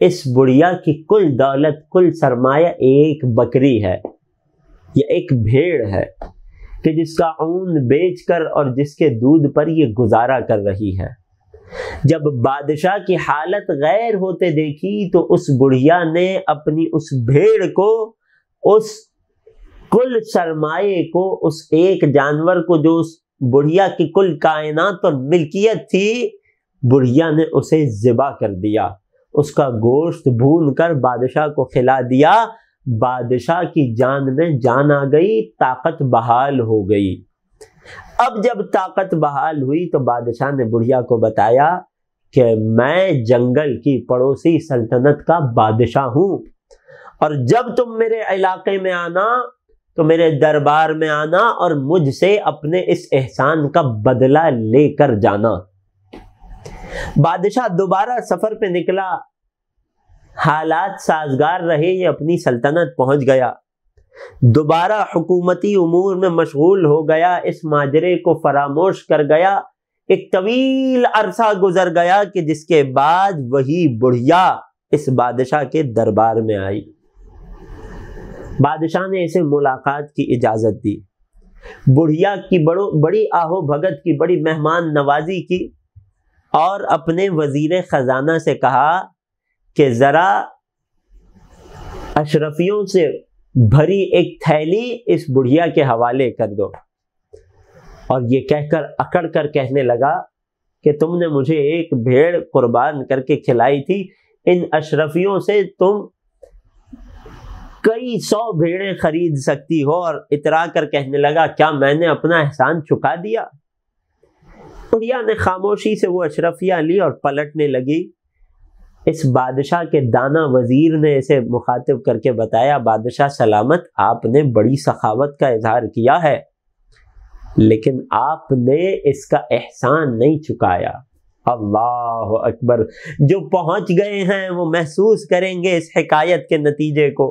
اس بڑھیا کی کل دولت، کل سرمایہ ایک بکری ہے، یہ ایک بھیڑ ہے کہ جس کا اون بیچ کر اور جس کے دودھ پر یہ گزارا کر رہی ہے۔ جب بادشاہ کی حالت غیر ہوتے دیکھی تو اس بڑھیا نے اپنی اس بھیڑ کو، اس کل سرمایے کو، اس ایک جانور کو جو اس بڑھیا کی کل کائنات اور ملکیت تھی، بڑھیا نے اسے ذبح کر دیا، اس کا گوشت بھون کر بادشاہ کو کھلا دیا۔ بادشاہ کی جان میں جان آ گئی، طاقت بحال ہو گئی۔ اب جب طاقت بحال ہوئی تو بادشاہ نے بڑھیا کو بتایا کہ میں جنگل کی پڑوسی سلطنت کا بادشاہ ہوں، اور جب تم میرے علاقے میں آنا تو میرے دربار میں آنا اور مجھ سے اپنے اس احسان کا بدلہ لے کر جانا۔ بادشاہ دوبارہ سفر پہ نکلا، حالات سازگار رہے، یہ اپنی سلطنت پہنچ گیا، دوبارہ حکومتی امور میں مشغول ہو گیا، اس ماجرے کو فراموش کر گیا۔ ایک طویل عرصہ گزر گیا کہ جس کے بعد وہی بڑھیا اس بادشاہ کے دربار میں آئی۔ بادشاہ نے اسے ملاقات کی اجازت دی، بڑھیا کی بڑی آہو بھگت کی، بڑی مہمان نوازی کی، اور اپنے وزیر خزانہ سے کہا کہ ذرا اشرفیوں سے بھری ایک تھیلی اس بڑھیا کے حوالے کر دو، اور یہ کہہ کر اکڑ کر کہنے لگا کہ تم نے مجھے ایک بھیڑ قربان کر کے کھلائی تھی، ان اشرفیوں سے تم کئی 100 بھیڑیں خرید سکتی ہو، اور اترا کر کہنے لگا کیا میں نے اپنا احسان چکا دیا؟ بڑھیا نے خاموشی سے وہ اشرفیہ لی اور پلٹنے لگی۔ اس بادشاہ کے دانا وزیر نے اسے مخاطب کر کے بتایا، بادشاہ سلامت، آپ نے بڑی سخاوت کا اظہار کیا ہے، لیکن آپ نے اس کا احسان نہیں چکایا۔ اللہ اکبر! جو پہنچ گئے ہیں وہ محسوس کریں گے اس حکایت کے نتیجے کو۔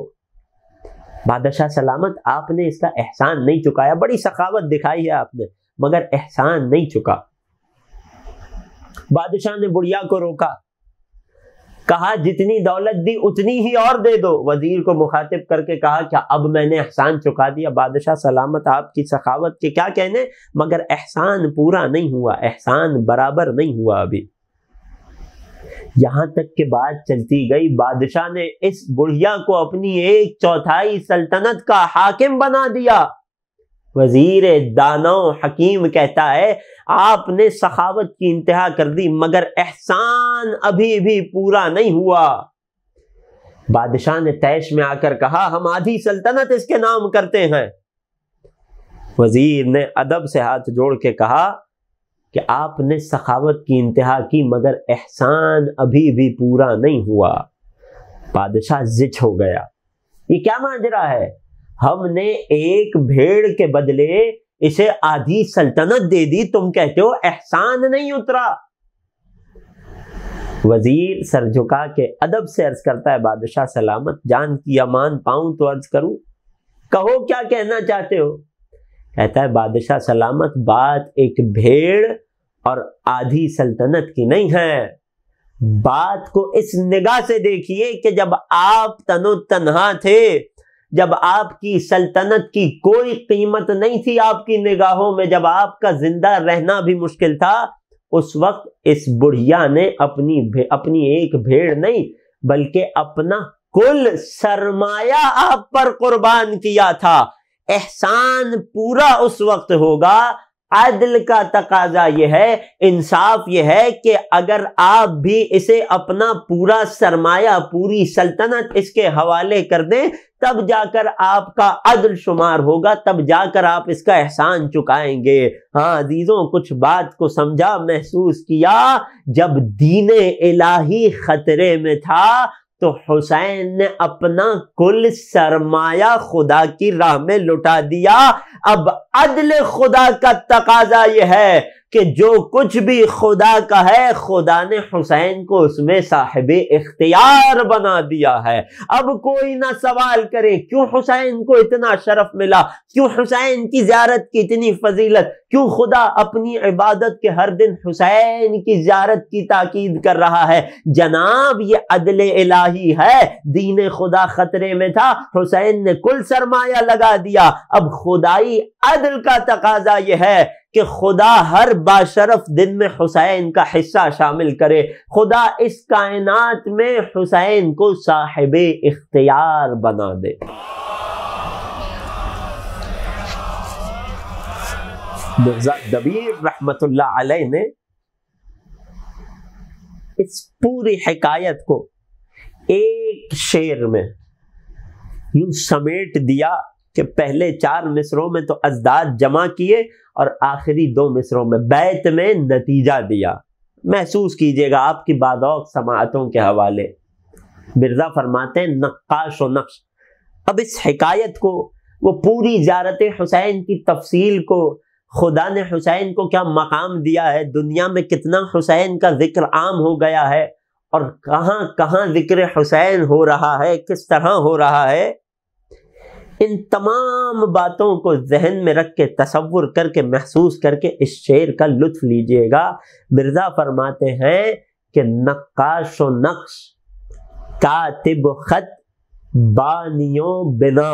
بادشاہ سلامت، آپ نے اس کا احسان نہیں چکایا، بڑی سخاوت دکھائی ہے آپ نے، مگر احسان نہیں چکا۔ بادشاہ نے بڑھیا کو روکا، کہا جتنی دولت دی اتنی ہی اور دے دو۔ وزیر کو مخاطب کر کے کہا کیا اب میں نے احسان چکا دیا؟ بادشاہ سلامت آپ کی سخاوت کے کیا کہنے، مگر احسان پورا نہیں ہوا، احسان برابر نہیں ہوا ابھی۔ یہاں تک کہ بات چلتی گئی، بادشاہ نے اس بڑھیا کو اپنی 1/4 سلطنت کا حاکم بنا دیا۔ وزیر دانا و حکیم کہتا ہے آپ نے سخاوت کی انتہا کر دی مگر احسان ابھی بھی پورا نہیں ہوا۔ بادشاہ نے طیش میں آ کر کہا ہم آدھی سلطنت اس کے نام کرتے ہیں۔ وزیر نے ادب سے ہاتھ جوڑ کے کہا کہ آپ نے سخاوت کی انتہا کی مگر احسان ابھی بھی پورا نہیں ہوا۔ بادشاہ زچ ہو گیا، یہ کیا ماجرا ہے؟ ہم نے ایک بھیڑ کے بدلے اسے آدھی سلطنت دے دی، تم کہتے ہو احسان نہیں اترا۔ وزیر سر جھکا کے ادب سے عرض کرتا ہے بادشاہ سلامت جان کی امان پاؤں تو عرض کروں، کہو کیا کہنا چاہتے ہو؟ کہتا ہے بادشاہ سلامت بات ایک بھیڑ اور آدھی سلطنت کی نہیں ہے، بات کو اس نگاہ سے دیکھیے کہ جب آپ تن و تنہا تھے، جب آپ کی سلطنت کی کوئی قیمت نہیں تھی آپ کی نگاہوں میں، جب آپ کا زندہ رہنا بھی مشکل تھا، اس وقت اس بڑھیا نے اپنی ایک بھیڑ نہیں بلکہ اپنا کل سرمایہ آپ پر قربان کیا تھا۔ احسان پورا اس وقت ہوگا، عدل کا تقاضا یہ ہے، انصاف یہ ہے کہ اگر آپ بھی اسے اپنا پورا سرمایہ، پوری سلطنت اس کے حوالے کر دیں، تب جا کر آپ کا عدل شمار ہوگا، تب جا کر آپ اس کا احسان چکائیں گے۔ ہاں عزیزوں، کچھ بات کو سمجھا، محسوس کیا۔ جب دین الہی خطرے میں تھا تو حسین نے اپنا کل سرمایہ خدا کی راہ میں لٹا دیا۔ اب عدل خدا کا تقاضا یہ ہے کہ جو کچھ بھی خدا کا ہے، خدا نے حسین کو اس میں صاحب اختیار بنا دیا ہے۔ اب کوئی نہ سوال کرے کیوں حسین کو اتنا شرف ملا، کیوں حسین کی زیارت کی اتنی فضیلت، کیوں خدا اپنی عبادت کے ہر دن حسین کی زیارت کی تاکید کر رہا ہے۔ جناب یہ عدل الہی ہے، دین خدا خطرے میں تھا، حسین نے کل سرمایہ لگا دیا۔ اب خدائی عدل کا تقاضا یہ ہے کہ خدا ہر باشرف دن میں حسین کا حصہ شامل کرے، خدا اس کائنات میں حسین کو صاحب اختیار بنا دے۔ مرزا دبیر رحمت اللہ علیہ نے اس پوری حکایت کو ایک شعر میں یوں سمیٹ دیا کہ پہلے 4 مصروں میں تو ازداد جمع کیے اور آخری 2 مصروں میں بیت میں نتیجہ دیا۔ محسوس کیجئے گا آپ کی بادوق سماعتوں کے حوالے۔ مرزا فرماتے ہیں نقاش و نقش، اب اس حکایت کو، وہ پوری زیارت حسین کی تفصیل کو، خدا نے حسین کو کیا مقام دیا ہے، دنیا میں کتنا حسین کا ذکر عام ہو گیا ہے اور کہاں کہاں ذکر حسین ہو رہا ہے، کس طرح ہو رہا ہے، ان تمام باتوں کو ذہن میں رکھ کے، تصور کر کے، محسوس کر کے اس شعر کا لطف لیجئے گا۔ مرزا فرماتے ہیں کہ نقاش و نقش، کاتب و خط، بانیوں بنا،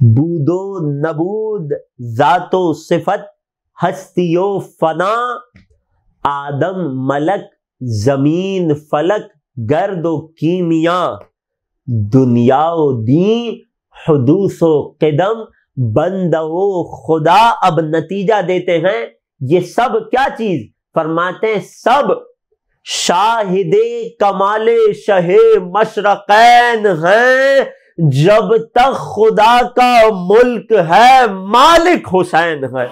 بود و نبود، ذات و صفت، ہستی و فنا، آدم ملک، زمین فلک، گرد و کیمیا، دنیا و دین، حدوث و قدم، بندہ و خدا۔ اب نتیجہ دیتے ہیں یہ سب کیا چیز؟ فرماتے ہیں سب شاہد کمال شہ مشرقین ہیں، جب تک خدا کا ملک ہے مالک حسین ہے۔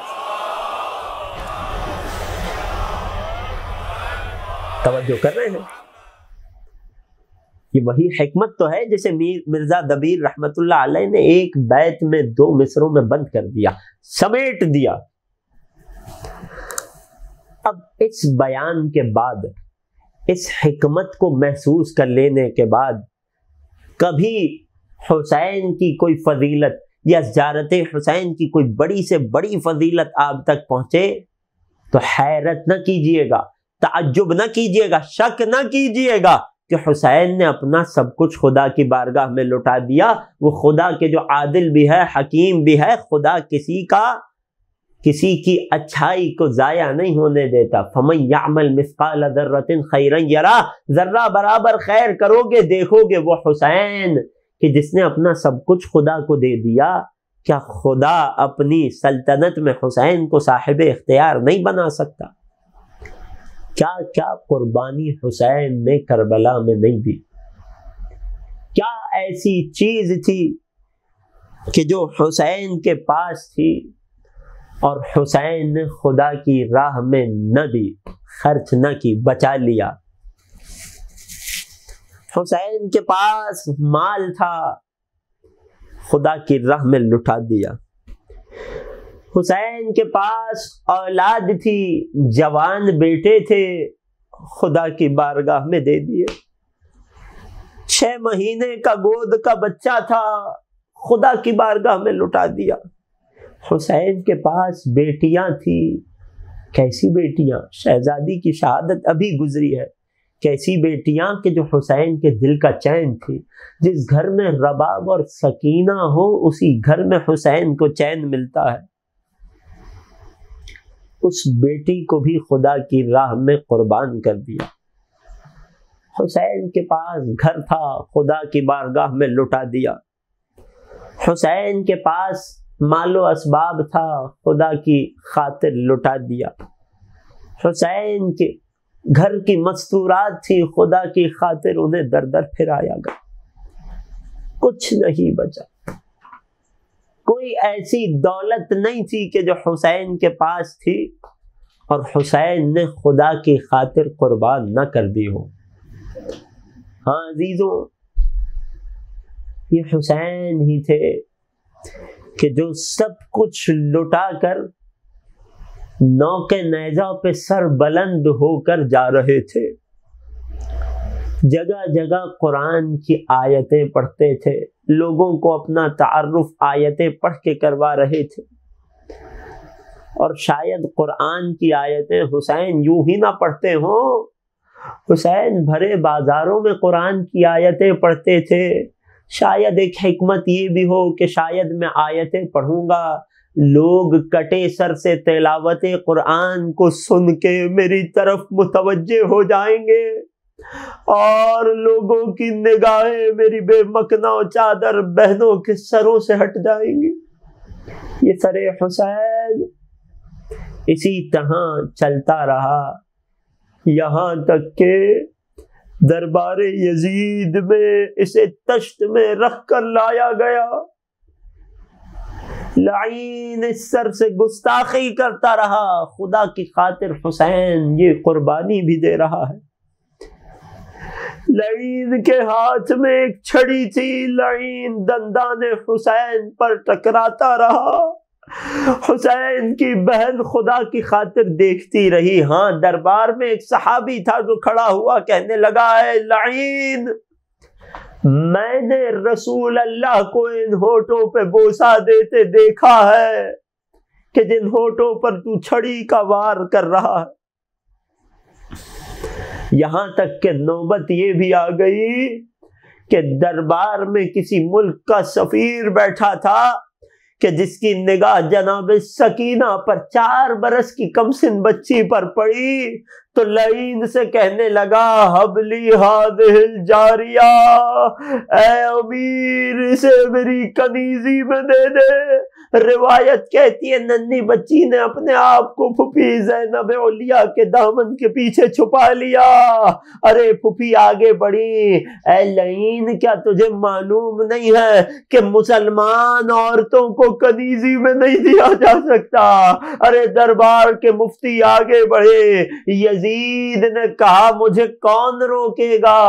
توجہ کر رہے ہیں؟ یہ وہی حکمت تو ہے جسے مرزا دبیر رحمت اللہ علیہ نے ایک بیت میں 2 مصروں میں بند کر دیا، سمیٹ دیا۔ اب اس بیان کے بعد، اس حکمت کو محسوس کر لینے کے بعد، کبھی حسین کی کوئی فضیلت یا زیارت حسین کی کوئی بڑی سے بڑی فضیلت آپ تک پہنچے تو حیرت نہ کیجیے گا، تعجب نہ کیجیے گا، شک نہ کیجیے گا کہ حسین نے اپنا سب کچھ خدا کی بارگاہ میں لٹا دیا. وہ خدا کے جو عادل بھی ہے، حکیم بھی ہے، خدا کسی کی اچھائی کو ضائع نہیں ہونے دیتا. فَمَن يَعْمَلْ مِثْقَالَ ذَرَّةٍ خَيْرًا يَرَهُ، ذرہ برابر خیر کرو گے دیکھو گے وہ حسین کہ جس نے اپنا سب کچھ خدا کو دے دیا. کیا خدا اپنی سلطنت میں حسین کو صاحب اختیار نہیں بنا سکتا؟ کیا کیا قربانی حسین نے کربلا میں نہیں دی. کیا ایسی چیز تھی کہ جو حسین کے پاس تھی اور حسین نے خدا کی راہ میں نہ دی، خرچ نہ کی، بچا لیا. حسین کے پاس مال تھا، خدا کی راہ میں لٹا دیا. حسین کے پاس اولاد تھی، جوان بیٹے تھے، خدا کی بارگاہ میں دے دیے. 6 مہینے کا گود کا بچہ تھا، خدا کی بارگاہ میں لٹا دیا. حسین کے پاس بیٹیاں تھی، کیسی بیٹیاں؟ شہزادی کی شہادت ابھی گزری ہے. کیسی بیٹیاں کہ جو حسین کے دل کا چین تھی. جس گھر میں رباب اور سکینہ ہو اسی گھر میں حسین کو چین ملتا ہے. اس بیٹی کو بھی خدا کی راہ میں قربان کر دیا. حسین کے پاس گھر تھا، خدا کی بارگاہ میں لٹا دیا. حسین کے پاس مال و اسباب تھا، خدا کی خاطر لٹا دیا. حسین کے گھر کی مستورات تھی، خدا کی خاطر انہیں در در پھرایا گیا. کچھ نہیں بچا. کوئی ایسی دولت نہیں تھی کہ جو حسین کے پاس تھی اور حسین نے خدا کی خاطر قربان نہ کر دی ہو. ہاں عزیزوں، یہ حسین ہی تھے کہ جو سب کچھ لٹا کر نوک نیزہ پہ سر بلند ہو کر جا رہے تھے. جگہ جگہ قرآن کی آیتیں پڑھتے تھے، لوگوں کو اپنا تعارف آیتیں پڑھ کے کروا رہے تھے. اور شاید قرآن کی آیتیں حسین یوں ہی نہ پڑھتے ہوں. حسین بھرے بازاروں میں قرآن کی آیتیں پڑھتے تھے. شاید ایک حکمت یہ بھی ہو کہ شاید میں آیتیں پڑھوں گا، لوگ کٹے سر سے تلاوت قرآن کو سن کے میری طرف متوجہ ہو جائیں گے اور لوگوں کی نگاہیں میری بے مکنا چادر بہنوں کے سروں سے ہٹ جائیں گی. یہ سر حسین اسی طرح چلتا رہا یہاں تک کہ دربار یزید میں اسے تشت میں رکھ کر لایا گیا. لعین اس سر سے گستاخی کرتا رہا. خدا کی خاطر حسین یہ قربانی بھی دے رہا ہے. لعین کے ہاتھ میں ایک چھڑی تھی، لعین دندان حسین پر ٹکراتا رہا. حسین کی بہن خدا کی خاطر دیکھتی رہی. ہاں دربار میں ایک صحابی تھا جو کھڑا ہوا کہنے لگا، اے لعین، میں نے رسول اللہ کو ان ہونٹوں پہ بوسہ دیتے دیکھا ہے کہ جن ہونٹوں پر تو چھڑی کا وار کر رہا ہے. یہاں تک کہ نوبت یہ بھی آ گئی کہ دربار میں کسی ملک کا سفیر بیٹھا تھا کہ جس کی نگاہ جناب سکینہ پر 4 برس کی کم سن بچی پر پڑی تو لعین سے کہنے لگا، حبلی ہذہ الجاریہ، اے امیر اسے میری کنیزی میں دے دے. روایت کہتی ہے ننھی بچی نے اپنے آپ کو پھوپھی زینب علیا کے دامن کے پیچھے چھپا لیا. ارے پھوپھی آگے بڑھی، اے لعین کیا تجھے معلوم نہیں ہے کہ مسلمان عورتوں کو کنیزی میں نہیں دیا جا سکتا؟ ارے دربار کے مفتی آگے بڑھے. یزید نے کہا مجھے کون روکے گا؟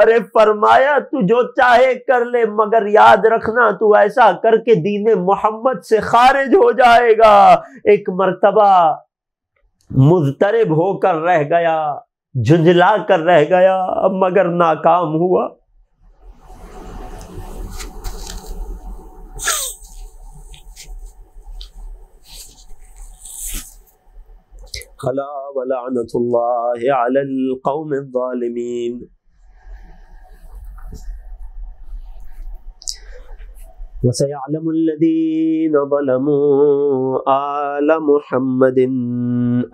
ارے فرمایا تو جو چاہے کر لے مگر یاد رکھنا تو ایسا کر کے دین محمد سے خارج ہو جائے گا. ایک مرتبہ مضطرب ہو کر رہ گیا، جھنجلا کر رہ گیا مگر ناکام ہوا. الا ولعنت اللہ علی القوم الظالمین. وَسَيَعْلَمُ الَّذِينَ ظَلَمُوا آلَ مُحَمَّدٍ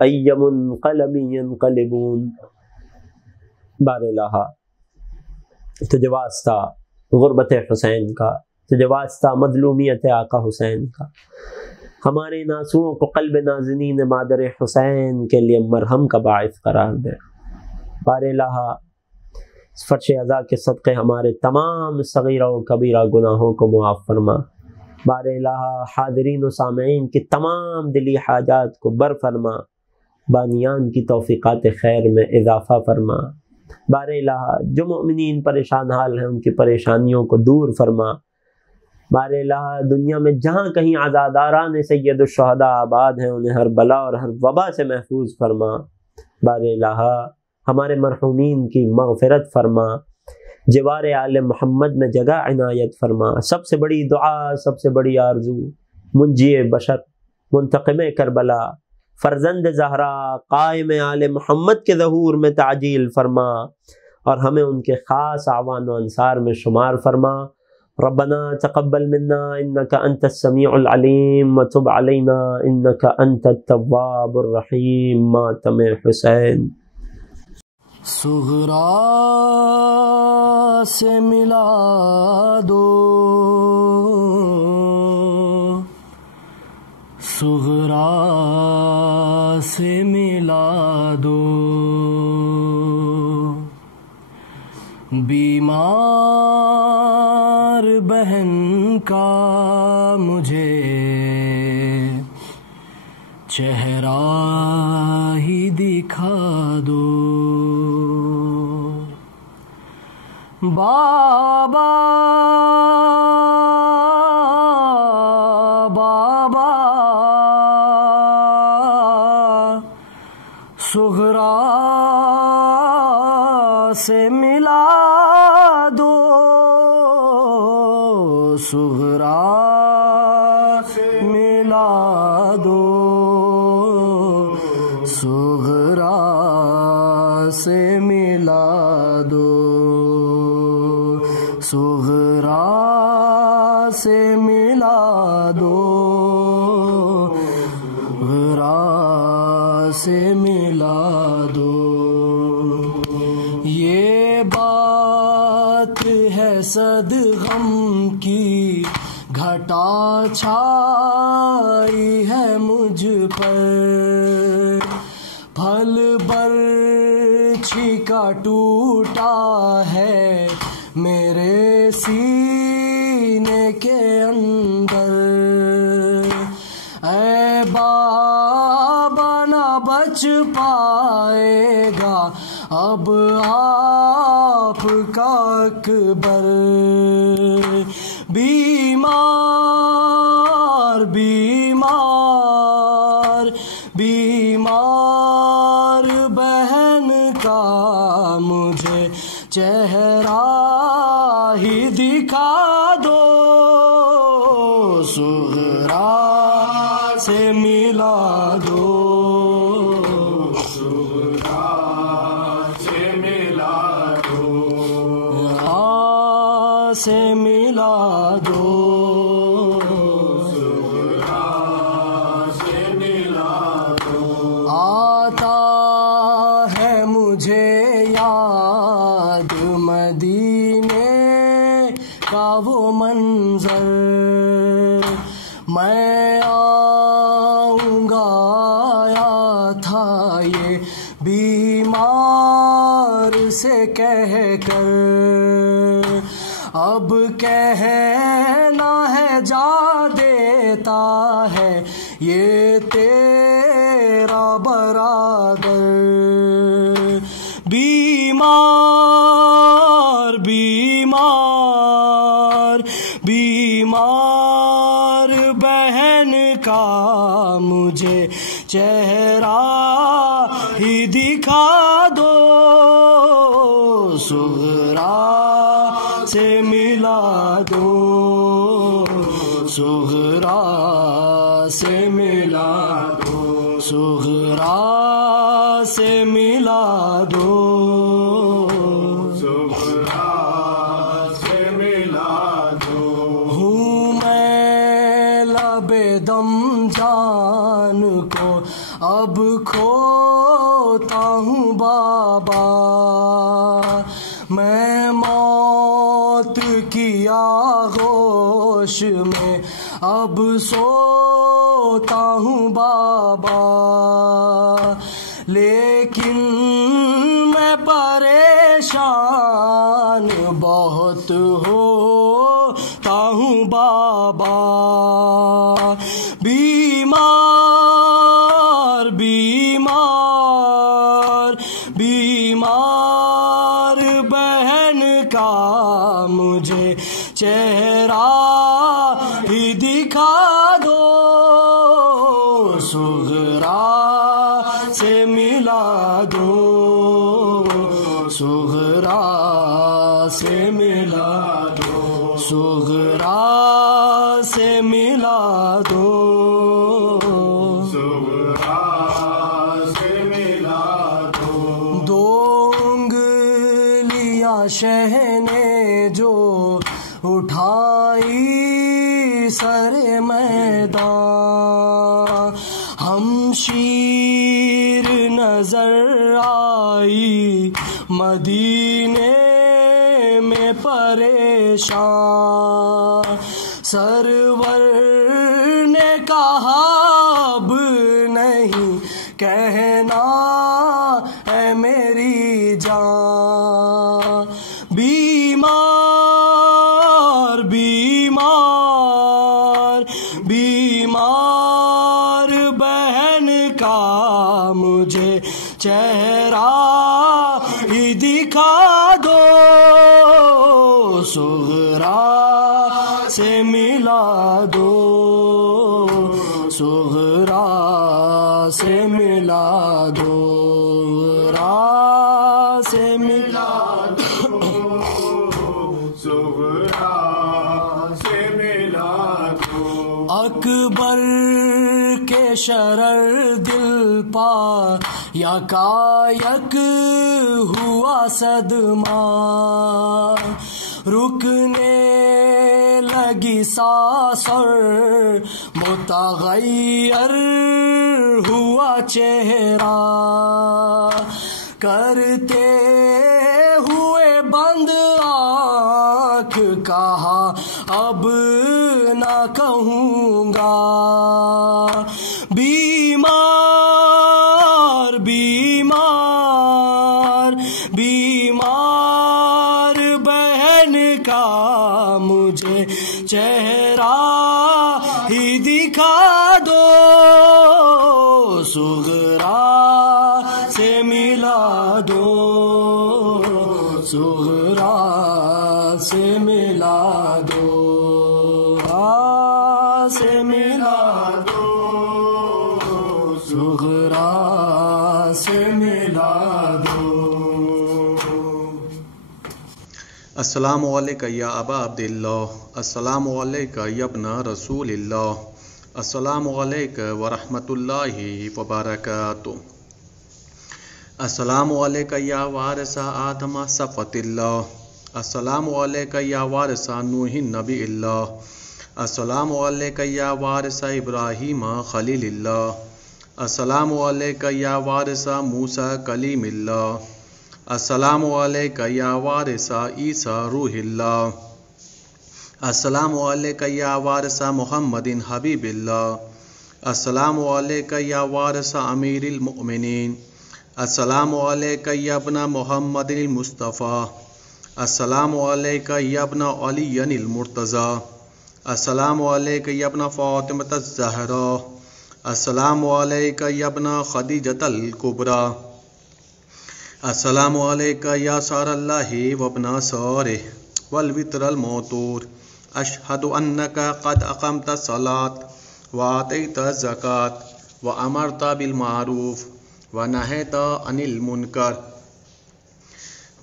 أَيَّ مُنْقَلَبٍ يَنْقَلِبُونَ۔ بار الہا تجھے واسطہ غربت حسین کا، تجھے واسطہ مظلومیت آقا حسین کا، ہمارے ناسوؤں کو قلب نازنین مادر حسین کے لیے مرہم کا باعث قرار دے۔ بار الہا فرش عزا کے صدقے ہمارے تمام صغیرہ و کبیرہ گناہوں کو معاف فرما۔ بار الہا حاضرین و سامعین کی تمام دلی حاجات کو بر فرما، بانیان کی توفیقات خیر میں اضافہ فرما۔ بار الہا جو مؤمنین پریشان حال ہیں ان کی پریشانیوں کو دور فرما۔ بار الہا دنیا میں جہاں کہیں عزاداران سید الشہداء آباد ہیں انہیں ہر بلا اور ہر وبا سے محفوظ فرما۔ بار الہا ہمارے مرحومین کی مغفرت فرما، جوار آل محمد میں جگہ عنایت فرما۔ سب سے بڑی دعا، سب سے بڑی آرزو، منجی بشر، منتقم کربلا، فرزند زہرا، قائم آل محمد کے ظہور میں تعجیل فرما اور ہمیں ان کے خاص اعوان و انصار میں شمار فرما۔ ربنا تقبل منا انك انت السميع العليم وتب علينا انك انت التواب الرحيم۔ ماتم حسین۔ صغرا سے ملا دو، صغرا سے ملا دو، بیمار بہن کا مجھے چہرہ ہی دکھا دو۔ بابا بابا صغرا سے ملا دو، صغرا سے ملا دو، صغرا سے ملا دو، صغرا سے ملا دو، صغرا سے ملا دو۔ یہ بات ہے صد غم کی، گھٹا چھائی ہے مجھ پر، پھل برچھی کا ٹوٹا ہے میرے سینے کے اندر۔ اے بابا نہ بچ پائے گا اب آپ کا اکبر، بیمار بیمار بیمار بہن کا مجھے چہرہ ہی دکھا دو، صغرا سے ملا دو، صغرا سے ملا دو، سے ملا دو، صغرا سے ملا دو۔ آتا ہے مجھے یاد مدینے کا وہ منظر، میں آؤں گا آیا تھا یہ بیمار سے کہہ کر، اب کہنا ہے جا دیتا ہے یہ تیرا برادر، بیمار بیمار بیمار بہن کا مجھے چہرہ ہی دکھا دو، صغرا سے ملا دو، صغرا سے ملا دو، صغرا سے ملا دو، صغرا سے ملا دو۔ ہوں دم جان کو اب کھوتا ہوں بابا، میں موت کی آغوش میں اب سوتا ہوں بابا، لیکن میں پریشان بہت ہوتا ہوں بابا، بیمار بیمار بیمار بہن کا مجھے چہرہ ہی دکھا دو، صغرا سے ملا دو، صغرا سے ملا دو، صغرا سے ملا دو، صغرا سے ملا دو۔ دو انگلیاں شہ نے جو اٹھائی سر میدان، ہم شیر نظر آئی مدینے میں پریشان، سرور نے کہا اب نہیں کہنا ہے میری جان، بیمار بیمار بیمار بہن کا مجھے چہرہ ہی دکھا دو، صغرا سے ملا دو، صغرا سے ملا دو، صغرا سے ملا دو، صغرا سے ملا دو۔ اکبر کے شرر دل پا یکایک ہوا صدمہ، رکنے لگی سانس اور متغیر ہوا چہرہ، کرتے ہوئے بند آنکھ کہا اب نہ کہوں گا، بیمار بیمار بیمار بہن کا مجھے چہرہ ہی دکھا دو، صغرا سے ملا دو، صغرا سے ملا دو، سے ملا دو، صغرا سے ملا دو۔ السلام علیکم یا ابا عبداللہ، السلام علیکم یا ابن رسول اللہ، السلام علیکم ورحمۃ اللہ وبرکاتہ، السلام علیکم یا وارث آدم صفوۃ اللہ، السلام علیکم یا وارث نوح نبی اللہ، السلام علیکم یا وارث ابراہیم خلیل اللہ، السلام علیکم یا وارث موسیٰ کلیم اللہ، السلام علیکم یا وارث عیسیٰ روح اللہ، السلام علیکم یا وارث محمد حبیب اللہ، السلام علیکم یا وارث امیر المؤمنین، السلام علیکم یا ابن محمد المصطفیٰ، السلام علیکم یا ابن علی المرتضیٰ، السلام علیکم یا ابن فاطمۃ الزہراء، السلام علیکم یا ابن خدیجۃ الکبریٰ، السلام علیکم یا سار اللہ وابن سارہ والوتر الموتور، اشہد انک قد اقمت الصلاۃ وآتیت الزکاۃ وامرت بالمعروف ونہیت عن المنکر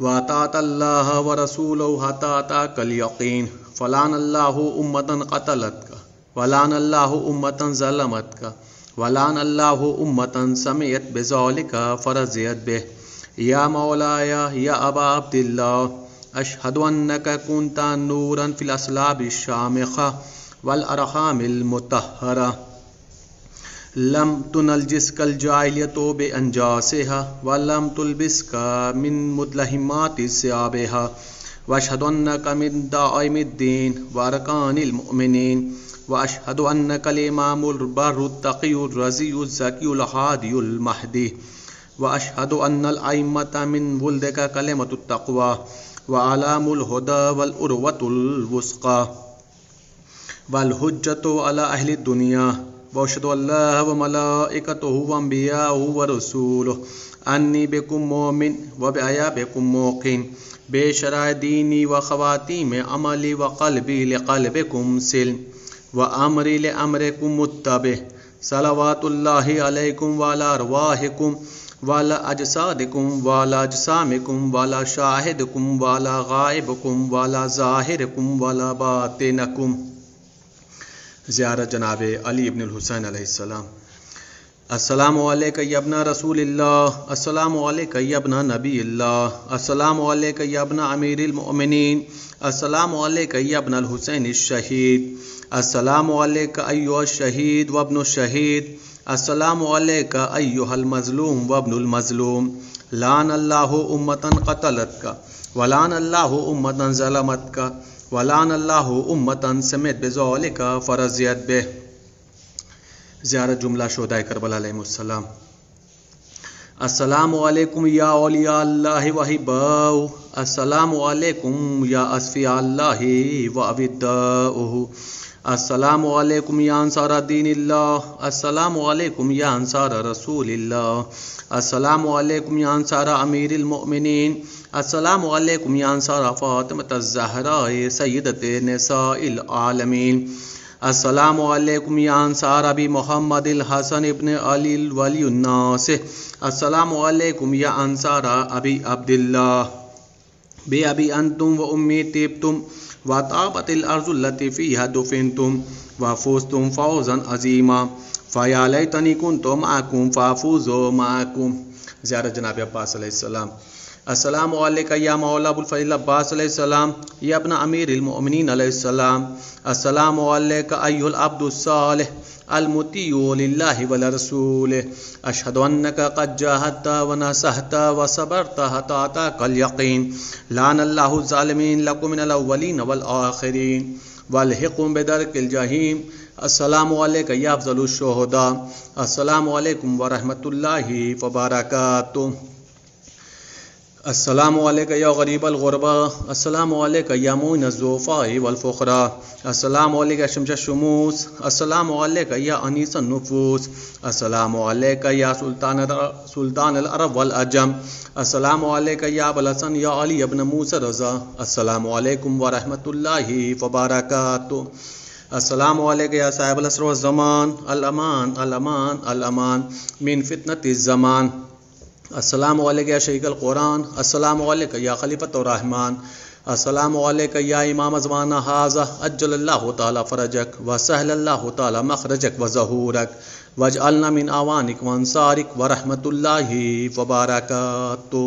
وَأَطَعْتَ اللَّهَ وَرَسُولَهُ حَتَّى أَتَاكَ الْيَقِينُ فَلَعَنَ اللَّهُ أُمَّةً قَتَلَتْكَ وَلَعَنَ اللَّهُ أُمَّةً ظَلَمَتْكَ وَلَعَنَ اللَّهُ أُمَّةً سَمِعَتْ بِذَلِكَ فَرَضِيَتْ بِهِ يَا مَوْلَايَ يَا أَبَا عَبْدِ اللَّهِ أَشْهَدُ أَنَّكَ كُنْتَ نُورًا فِي الْأَصْلَابِ الشَّامِخَةِ والأرحام المطهرة لم تنجسك الجاهلية بأنجاسها ولم تلبسك من مدلهمات ثيابها وأشهد أنك من دائم الدين وأركان المؤمنين وأشهد أنك الإمام البر التقي الرزي الزكي الهادي المهدي وأشهد أن الأئمة من ولدك كلمة التقوى وأعلام الهدى والأروة الوثقى والحجة على أهل الدنيا وأشهد أن الله وملائكته وأنبياءه ورسوله أني بكم مؤمن وبأيابكم موقن بشرع ديني وخواتيم عملي وقلبي لقلبكم سلم وأمري لأمركم متبع صلوات الله عليكم وعلى أرواحكم وعلى أجسادكم وعلى أجسامكم وعلى شاهدكم وعلى غائبكم وعلى ظاهركم وعلى باطنكم. زیارت جناب علی ابن الحسین علیہ السلام. السلام علیکہ یا ابن رسول اللہ، السلام علیکہ یا ابن نبی اللہ، السلام علیکہ یا ابن امیر المؤمنین، السلام علیکہ یا ابن الحسین الشہید، السلام علیکہ ایہا الشہید وابن الشہید، السلام علیکہ ایہا المظلوم وابن المظلوم. لعن اللہ امتا قتلت کا ولعن اللہ امتا ظلمت کا ولعن اللہ امتا سمت بذالک فرضیت بہ. زیارت جملہ شہداء کربلا علیہم السلام. السلام علیکم یا اولیاء اللہ وحباؤہ، السلام علیکم یا اصفیاء اللہ وابداؤہ، السلام علیکم یا انصار دین اللہ، السلام علیکم یا انصار رسول اللہ، السلام علیکم یا انصار امیر المؤمنین، السلام علیکم یا انصار فاطمۃ الزہراء سیدۃ نساء العالمین، السلام علیکم یا انصار ابی محمد الحسن ابن علی ولی الناس، السلام علیکم یا انصار ابی عبداللہ، بے ابی انتم و امی طیبتم وطابت الارض التي فيها دفنتم وفوزتم فوزا عظیما فیا لیتنی کنت معکم فافوز معکم. زیارت جناب عباس علیہ السلام. السلام علیکہ یا مولا ابو الفضل عباس علیہ السلام یا ابن امیر المؤمنین علیہ السلام، السلام علیکہ ایہا العبد الصالح المطیع للہ ولرسولہ، اشہد انک قد جاہدت ونصحت وصبرت حتی اتاک الیقین، لعن اللہ الظالمین لکم من الاولین والآخرین والحقم بدرک الجحیم. السلام علیکہ یا افضل الشہداء، السلام علیکم ورحمۃ اللہ وبرکاتہ. السلام علیکہ یا غریب الغربا، السلام علیکہ یا معین الضعفاء والفقراء، السلام علیکہ یا شمس الشموس، السلام علیکہ یا انیس النفوس، السلام علیکہ یا سلطان العرب والعجم، السلام علیکہ یا ابو الحسن یا علی ابن موسیٰ رضا، السلام علیکم ورحمۃ اللہ وبرکاتہ. السلام علیکہ یا صاحب العصر والزمان، الامان الامان الامان من فتنۃ الزمان، السلام علیکہ یا شیخ القرآن، السلام علیکہ یا خلیفۃ الرحمن، السلام علیکہ یا امام زمانہ ھذا اجل اللہ تعالی فرجک وسہل اللہ تعالی مخرجک وظہورک واجعلنا من اعوانک وانصارک ورحمۃ اللہ وبرکاتہ.